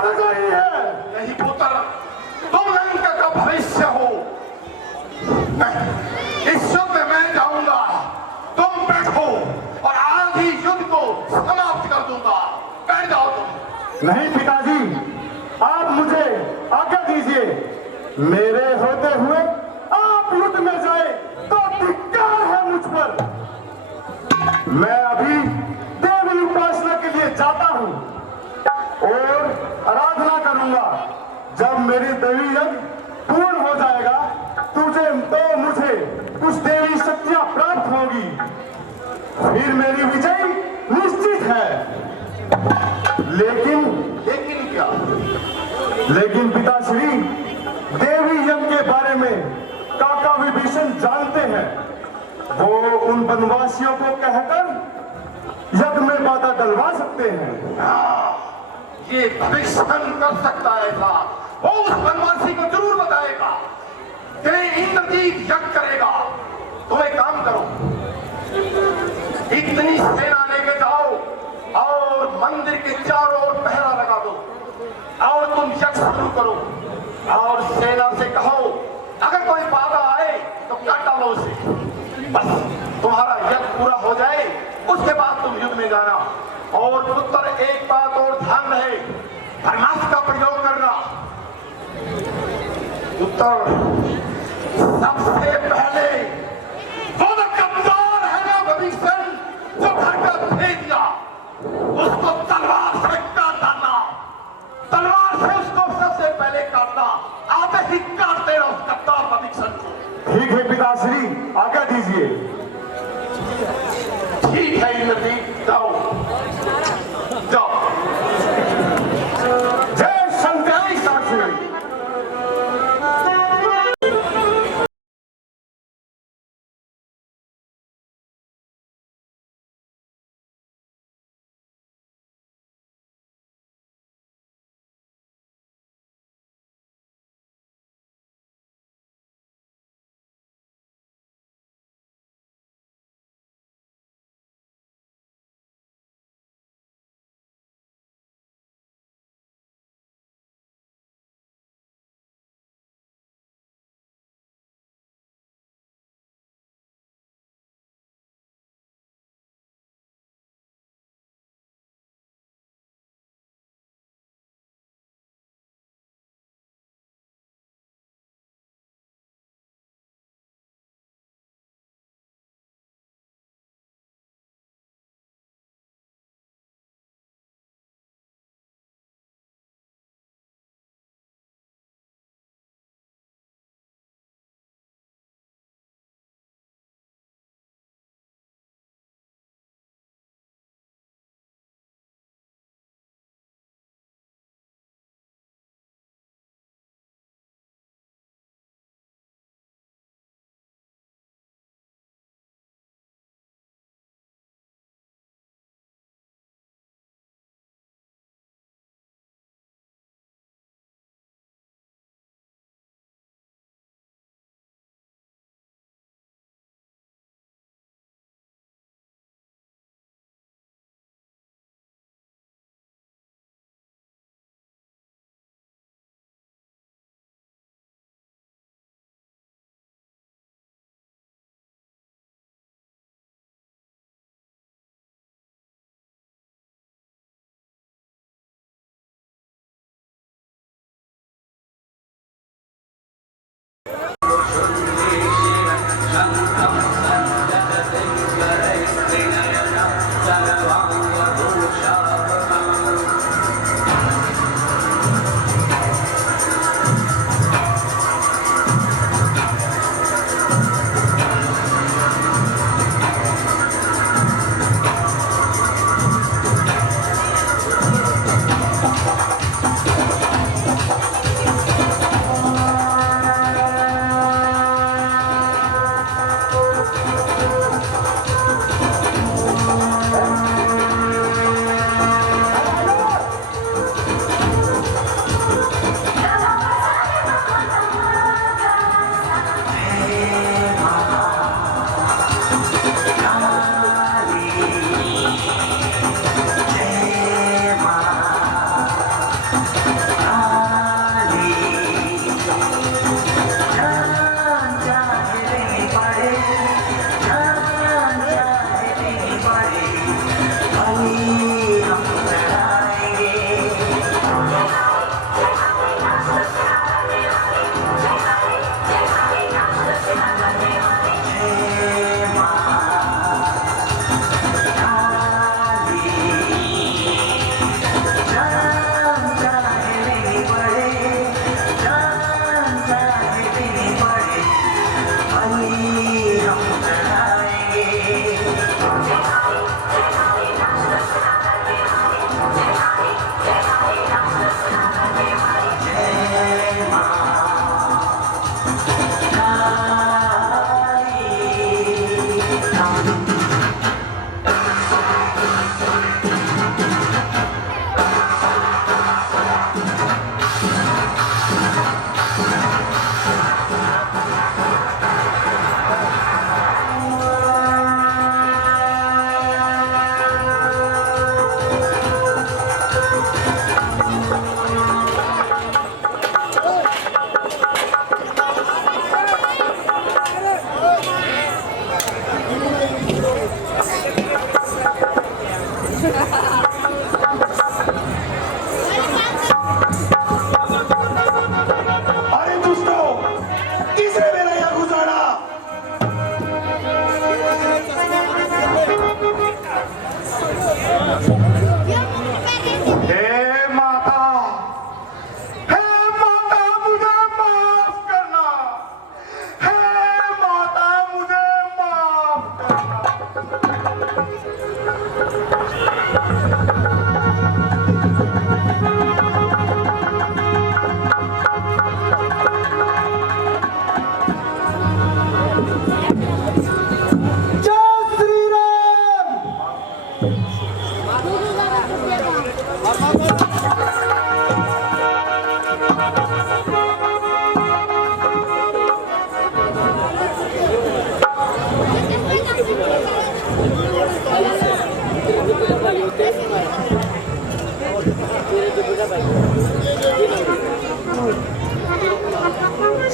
समझ रही है? नहीं पुत्र, तुम लंका का भविष्य हो। नहीं, इस युद्ध में मैं जाऊंगा, तुम बैठो और आज ही युद्ध को समाप्त कर दूंगा। बैठ जाओ तुम। नहीं पिताजी, आप मुझे आज्ञा दीजिए। मेरे होते हुए आप युद्ध में जाए तो धिक्कार है मुझ पर। मैं अभी देवी उपासना के लिए जाता हूं और आराधना करूंगा। जब मेरी देवी यज्ञ पूर्ण हो जाएगा मुझे कुछ देवी शक्तियां प्राप्त होगी, फिर मेरी विजय निश्चित है। लेकिन क्या? लेकिन पिताश्री, देवी यज्ञ के बारे में काका विभीषण जानते हैं। वो उन वनवासियों को कहकर यज्ञ में बाधा डलवा सकते हैं। ये भविष्यवाणी कर सकता है था। वो उस वनवासी को जरूर बताएगा कि इंद्रजीत यज्ञ करेगा। तुम एक काम करो, इतनी सेना लेके जाओ और मंदिर के चारों ओर पहरा लगा दो और तुम यज्ञ शुरू करो और सेना से कहो अगर कोई बाधा आए तो काट डालो उसे। बस तुम्हारा यज्ञ पूरा हो जाए उसके बाद तुम युद्ध में जाना। और पुत्र, एक बात और ध्यान रहे, ब्रह्मास्त्र का प्रयोग करना। पुत्र, सबसे पहले वो कमजोर है ना विभीषण, जो घर का भेज दिया, उसको तलवार से काट डालना। तलवार से उसको सबसे पहले काटना। आते ही काट देना उस कप्तान विभीषण को। ठीक है पिताश्री, आज्ञा दीजिए। ठीक है इंद्रजीत, जाओ।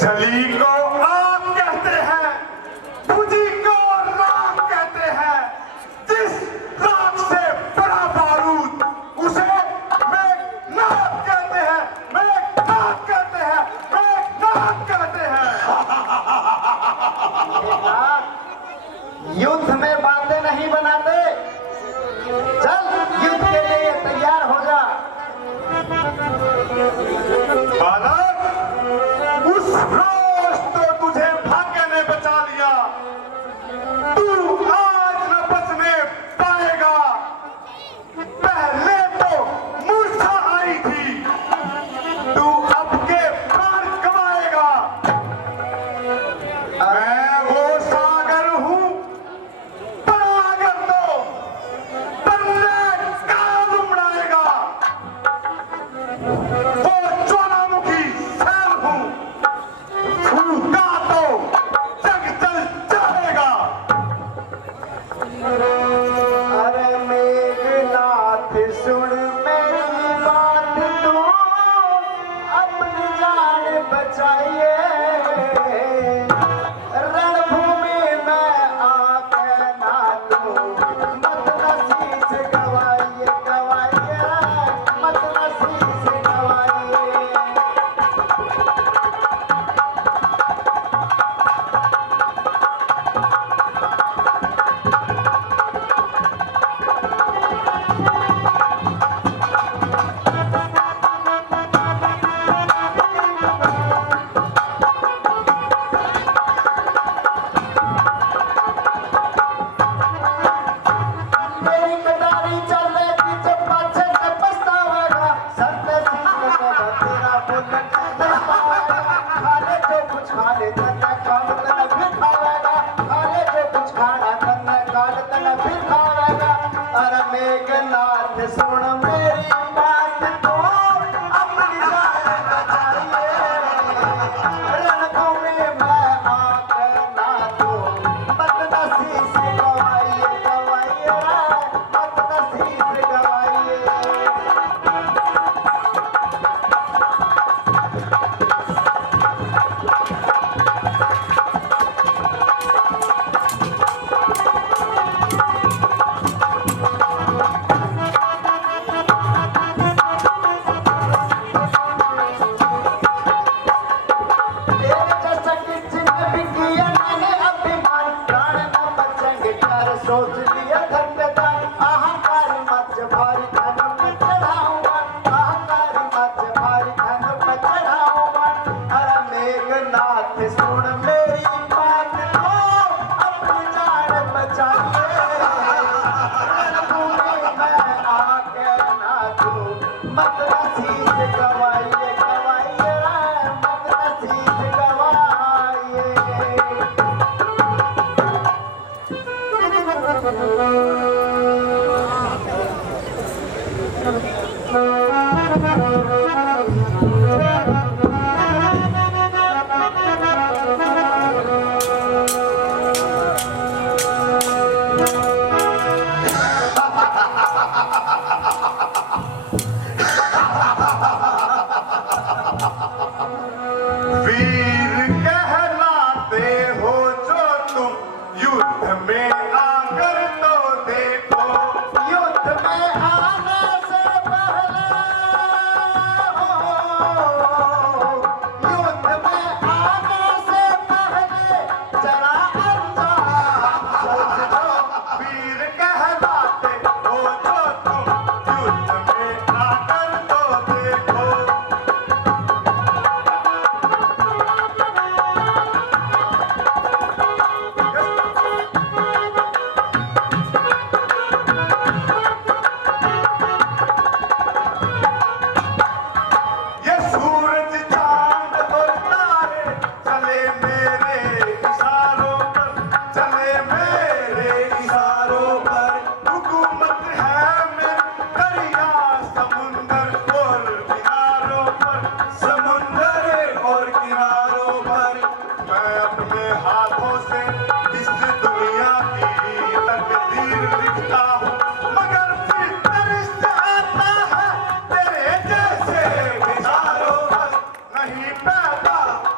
जली को आग कहते हैं, बुझी को राख कहते हैं। जिस राख से बड़ा बारूद उसे मेघनाद कहते हैं, मेघनाद कहते हैं, मेघनाद कहते हैं। युद्ध में बातें नहीं बनाते, चल युद्ध के लिए तैयार हो जा। बालक, उस रोज तो तुझे भाग्य ने बचा लिया, तू आज न बचने पाएगा। पहले तो मूर्छा आई थी, तू अब के प्राण गवाएगा। मैं वो सागर हूँ, बड़ा अगर तो तन्ने काल उमड़ाएगा। वो ज्वालामुखी सैल हूँ, फूका तो जग जल जाएगा। अरे मेघनाथ सुन मेरी बात, तू अपनी जान बचाइए। रणभूमि में आके ना तू मत नसीस गवाइए, गवाइए मत नसीस गवाइए। मेरी कटारी चलेगी जब पाछे से पछतावेगा। सत्य सीने में तेरा बुलेट नहीं पाएगा। खा ले जो कुछ खा ले, तन्ने काल तन्ने फिर खावेगा। खा ले जो कुछ खाना, तन्ने काल तन्ने फिर खावेगा। अरे मेघनाथ सुन मेरी बात, तो अपनी जान बचाइए। रणभूमि में आके ना तू मत नसीस गवाइए, गवाइए मत नसीस गवाइए। तेरे जैसा किसने भी किया मैंने अभिमान, प्राण न बचेंगे कर सोच लिया धन्यदान। अहंकार मत भारी धन पे चढ़ाऊंगा, अहंकार मत भारी धन पे चढ़ाऊंगा। अरे मेघनाथ सुन मेरी बात, तो अपनी जान बचाइए। रणभूमि में आके ना तू मत नसीस गवाइए, गवाइए मत नसीस गवाइए।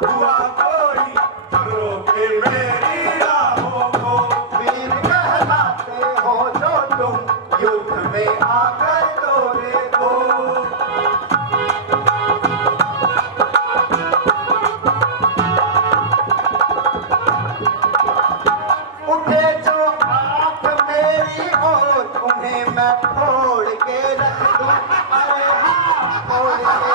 हुआ कोई जो रोके मेरी राहों को। वीर कहलाते हो जो तुम युद्ध में आकर तो देखो। उठे जो आंख मेरी और तुम्हें मैं फोड़ के रख दूं। अरे हाँ, फोड़ के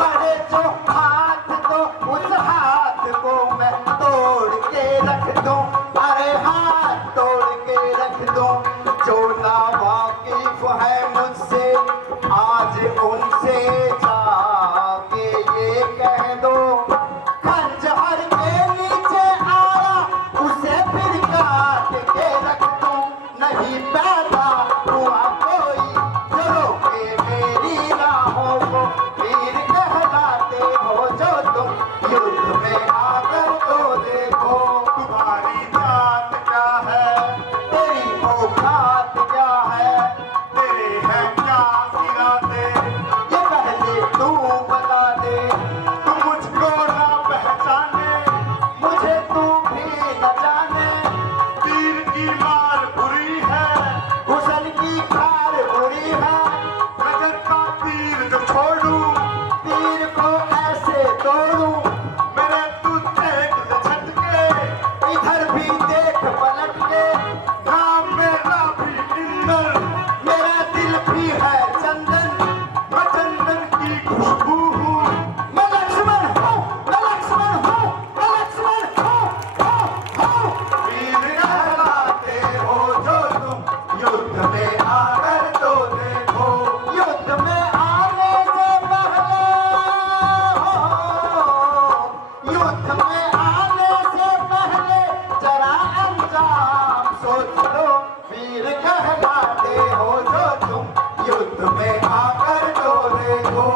बढ़े जो हाथ तो उस हाथ को मैं तोड़ के रख दूं। अरे हाथ तोड़ के रख दूं। जो ना वाकिफ है मुझसे आज उनसे जाके ये कह दो। खंजर के नीचे आया उसे फिर काट के रख दूं। नहीं पैदा हुआ कोई जो रोके मेरी राहों को। वीर कहलाते हो जो तुम युद्ध में आकर तो देखो। तुम्हारी जात क्या है, तेरी औकात क्या है, तेरे हैं क्या इरादे, ये पहले तू बता दे। तू मुझको ना पहचाने, मुझे तू भी न जाने। तीर की मार बुरी है, घुसल की खार बुरी है। नजर का तीर जो छोड़ूं, तीर को ऐसे तोड़ूं। मेरे तू देख झटके, इधर भी देख पलट के। नाम मेरा भी इंदर, मेरा दिल भी है चंदन। मैं चंदन की खुशबू हूँ। मैं लक्ष्मण हूँ, मैं लक्ष्मण हूँ, मैं लक्ष्मण हूँ। वीर कहलाते हो जो तुम युद्ध में आकर तो देखो। युद्ध में आने से पहले युद्ध में आने से पहले जरा अंजाम सोच लो। वीर कहलाते हो जो तुम युद्ध में आकर तो देखो।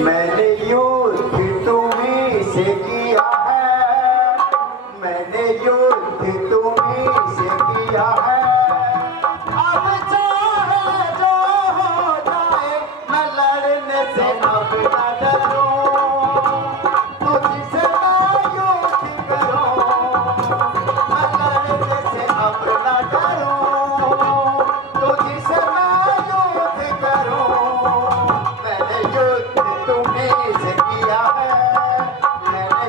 मैंने युद्ध तुम्हीं से किया है, मैंने युद्ध तुम्हीं से किया है। अब चाहे जो हो जाए मैं लड़ने से अब न डरूं। तुझसे मैं युद्ध करूं, मैं लड़ने से अब न डरूं। तुझसे मैं युद्ध करूं। मैंने युद्ध तुम्हीं से किया है, मैंने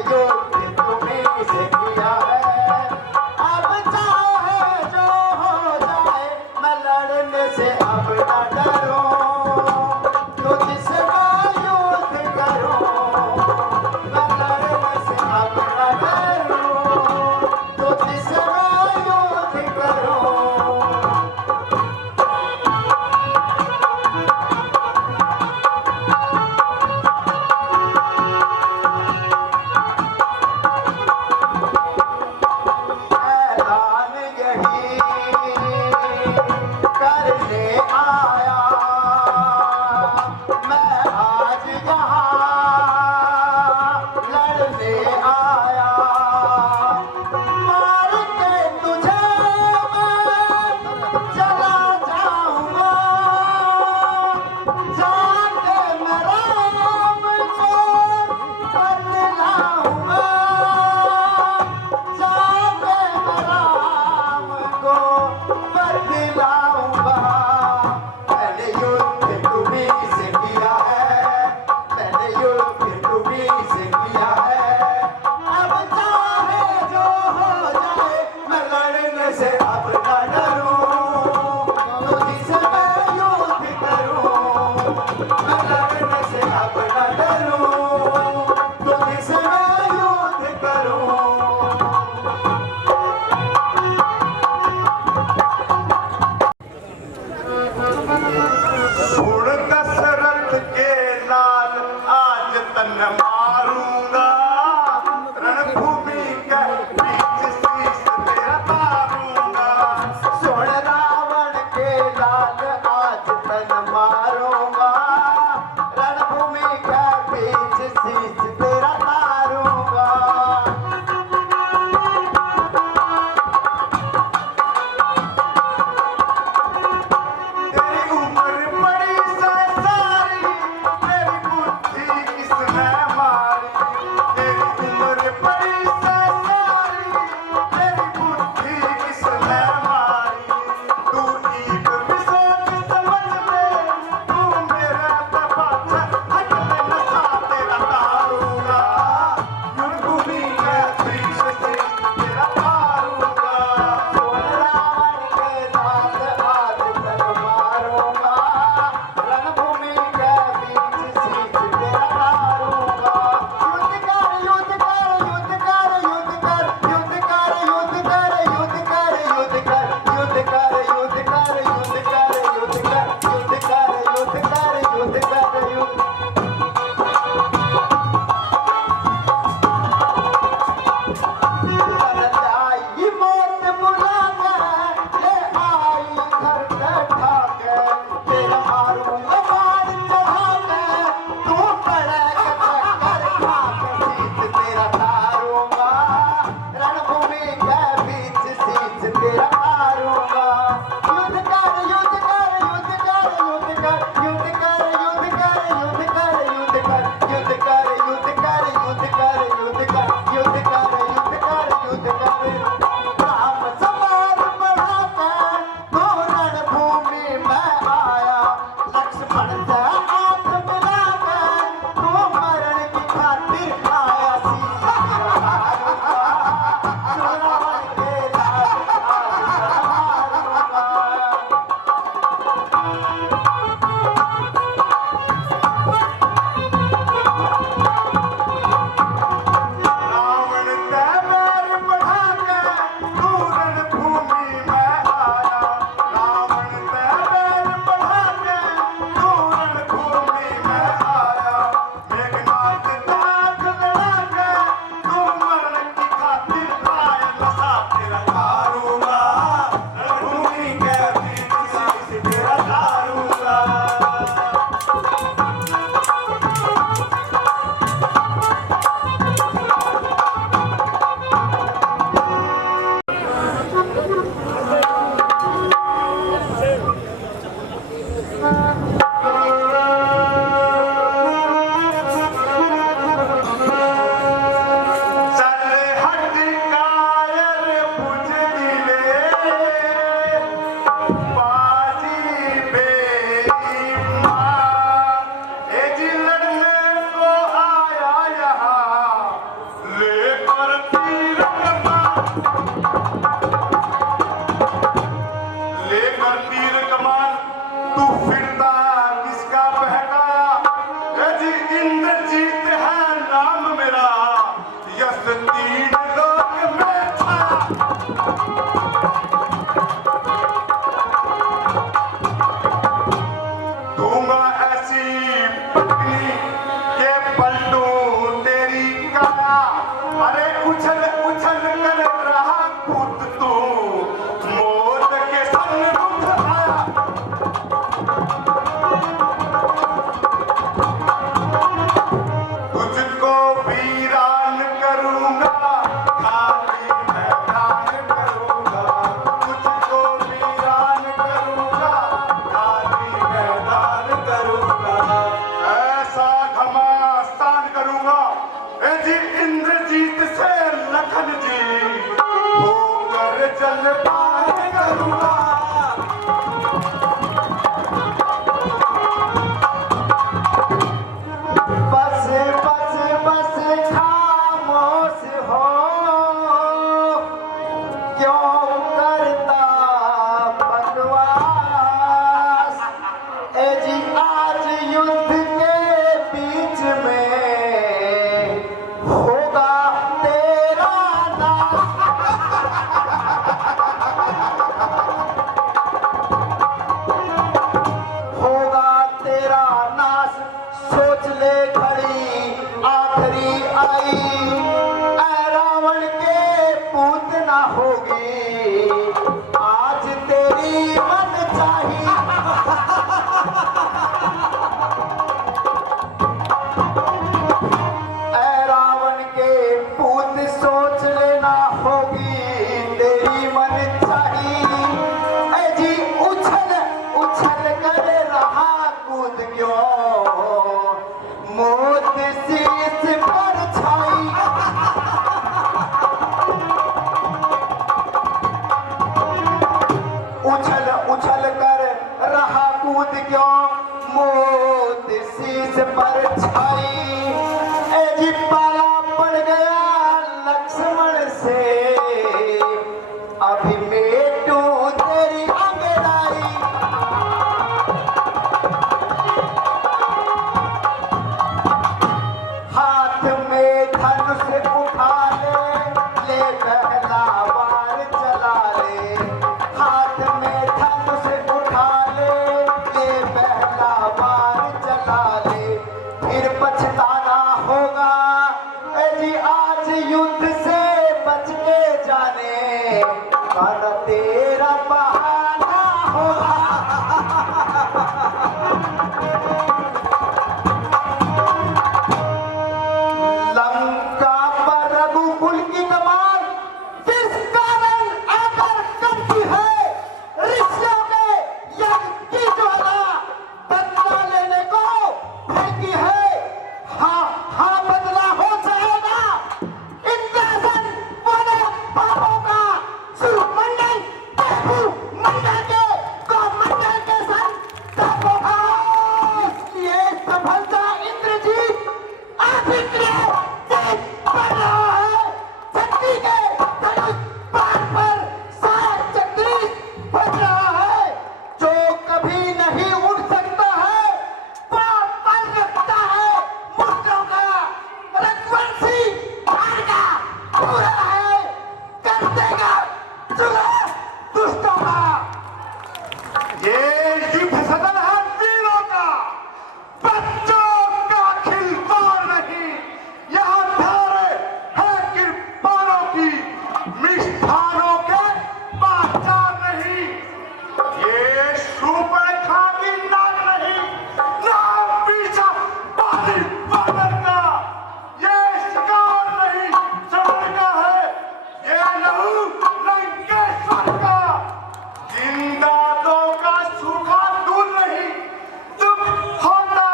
पार करूंगा। बस बस बस खामोश हो, क्यों करता बकवास। ए जी आज युद्ध के बीच में होगा तेरा नाश। होगा तेरा नाश, सोच ले घड़ी आखिरी आई। ऐ रावण के पूत ना होगी आज तेरी मन चाही। ऐ रावण के पूत सोच लेना होगी तेरी मन चाही। ऐ जी उछल उछल कर रहा कूद क्यों, मौत शीश पर छाई। उछल उछल कर रहा कूद क्यों, मौत शीश पर छाई। ए जी पाला पड़ गया लक्ष्मण से, अभी मेटू तेरी अंगड़ाई। हाथ में धनुष उठा ले, ले पहला वार चला ले। हाथ में धनुष उठा ले, ले पहला वार चला ले। फिर पछताना होगा ए जी आज युद्ध से बच के जाने का न तेरा बहाना होगा। लंका पर रघुकुल की कमान किस कारण आकर करती है। ऋषियों के यज्ञ की ज्वाला बदला लेने को फेंकी है। हाँ हाँ बदला हो जाएगा। इंद्रासन बोले पापों का सुरमंडल देवू मंडल के को मंडल के संग तपो का। इसलिए सफलता इंद्रजीत आप इतने तेज बढ़ रहा है। शक्ति के धनुष बाण पर सात चक्रीस बज रहा है। जो कभी नहीं उठ सकता है पाँव पर रखता है मुर्गों का। रघुवंशी भार का पूरा है, कर देगा चुरा दुष्टों का। ये युद्ध सदन है वीरों का, बच्चों का खिलवाड़ नहीं। यहाँ धारे है कृपाणों की, मिष्ठानों के बाजार नहीं। ये शूर्पणखा की नाक नहीं, ना पीछा बाली बादल का। ये शिकार नहीं चढ़ का है, ये लहू लंकेश्वर का। जिंदा दो का सूखा दूर नहीं, दुख होता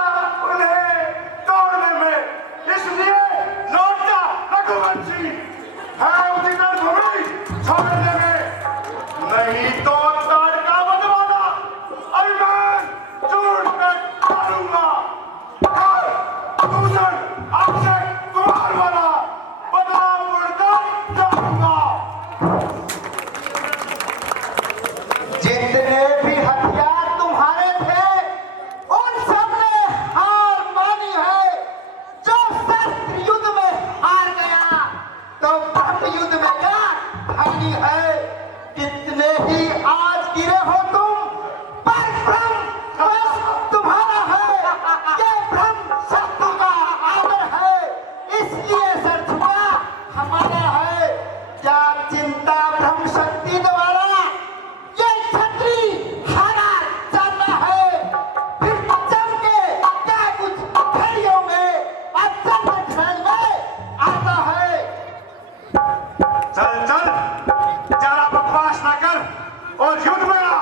उन्हें तोड़ने में। इसलिए लौट जा रघुवंशी, है उदित भूमि छोड़ने में। नहीं तो ताड़का बदवाना अभिमान चूर कर डालूंगा। कर दूषण अक्षय कुमार वाला बदला मुड़कर जाऊंगा। जितने भी हथियार तुम्हारे थे उन सब ने हार मानी है। जो शस्त्र युद्ध में हार गया तो ब्रह्म युद्ध में क्या हानि है। कितने ही आज गिरे हो तुम, पर ब्रह्म बस तुम्हारा है। ये ब्रह्म शत्रु का आदर है, इसलिए सर झुका हमारा है। क्या चिंता ब्रह्म शक्ति द्वारा ये छत्री हारा जाता है। फिर जम के क्या कुछ घड़ियों में अक्सर खेल में आता है। चल चल, ज्यादा बकवास ना कर और युद्ध में आ।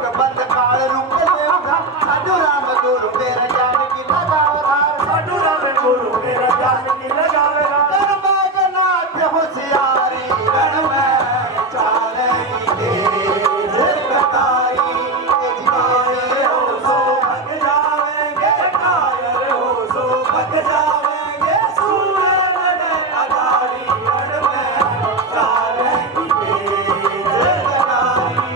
रुक बंद काल रुक लेगा साधु राम गुरु मेरा जान की लगावेगा साधु राम गुरु मेरा जान की लगावेगा नाथ होशियारी रण में चालेगी तेज कटारी कायर हो सो भग जावेंगे कायर हो सो भग जावेंगे सूरज ने अगारी रण में चालेगी तेज कटारी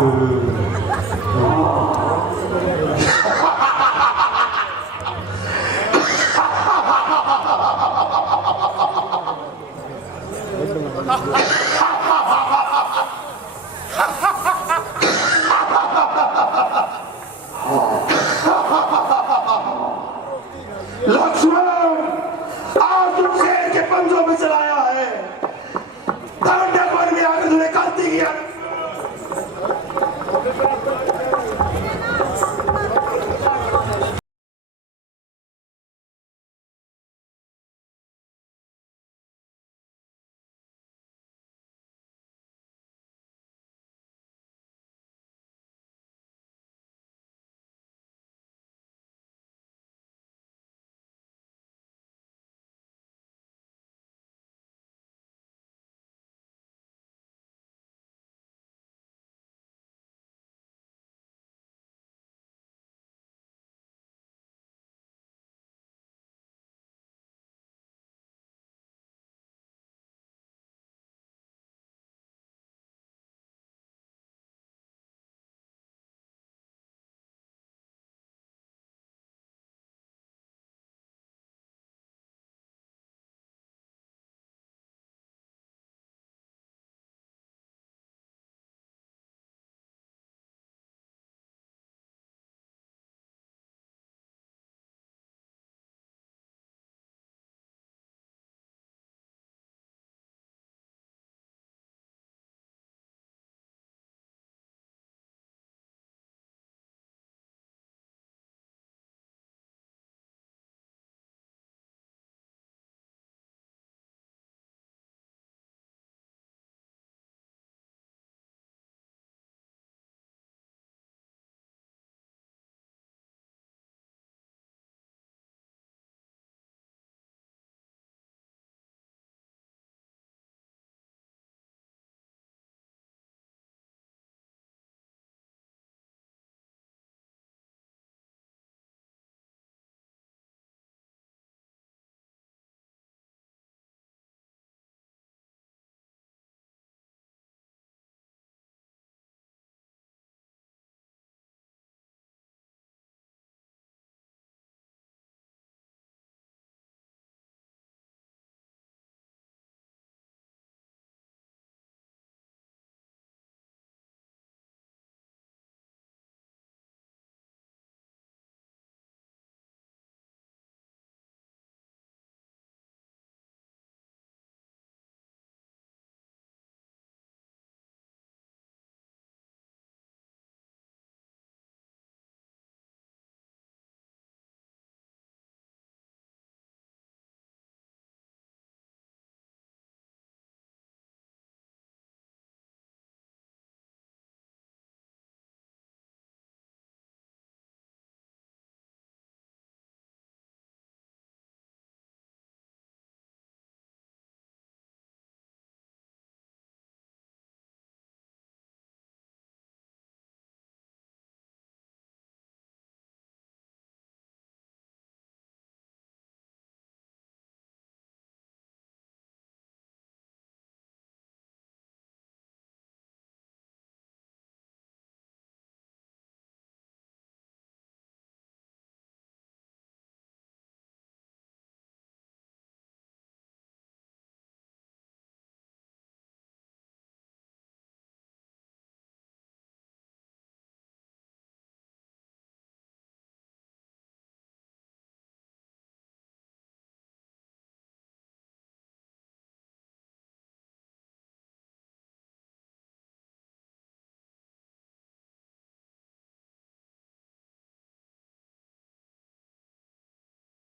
लक्ष्मण, आज तुम शेर के पंजों में चलाया है। तांडव वन में आकर तुमने गलती किया।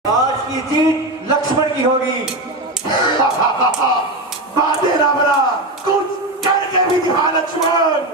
आज की जीत लक्ष्मण की होगी। बातें ना बना, कुछ करके भी दिखा लक्ष्मण।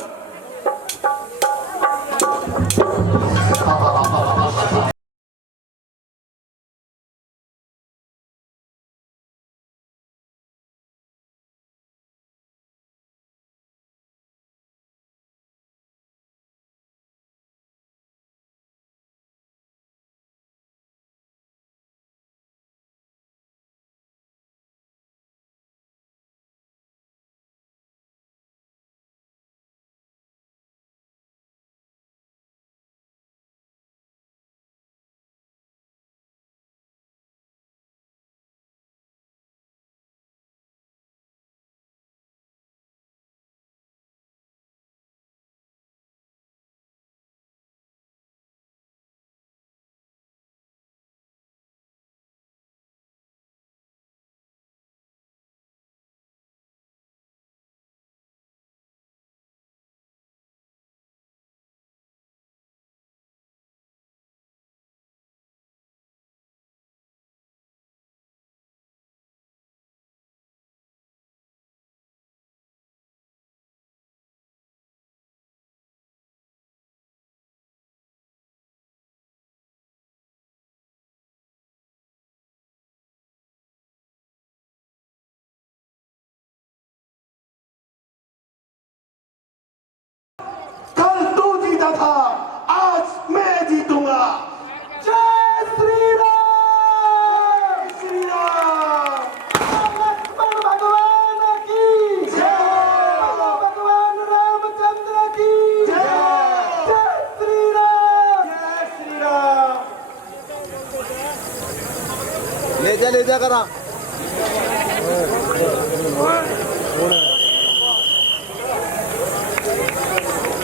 ले जा करा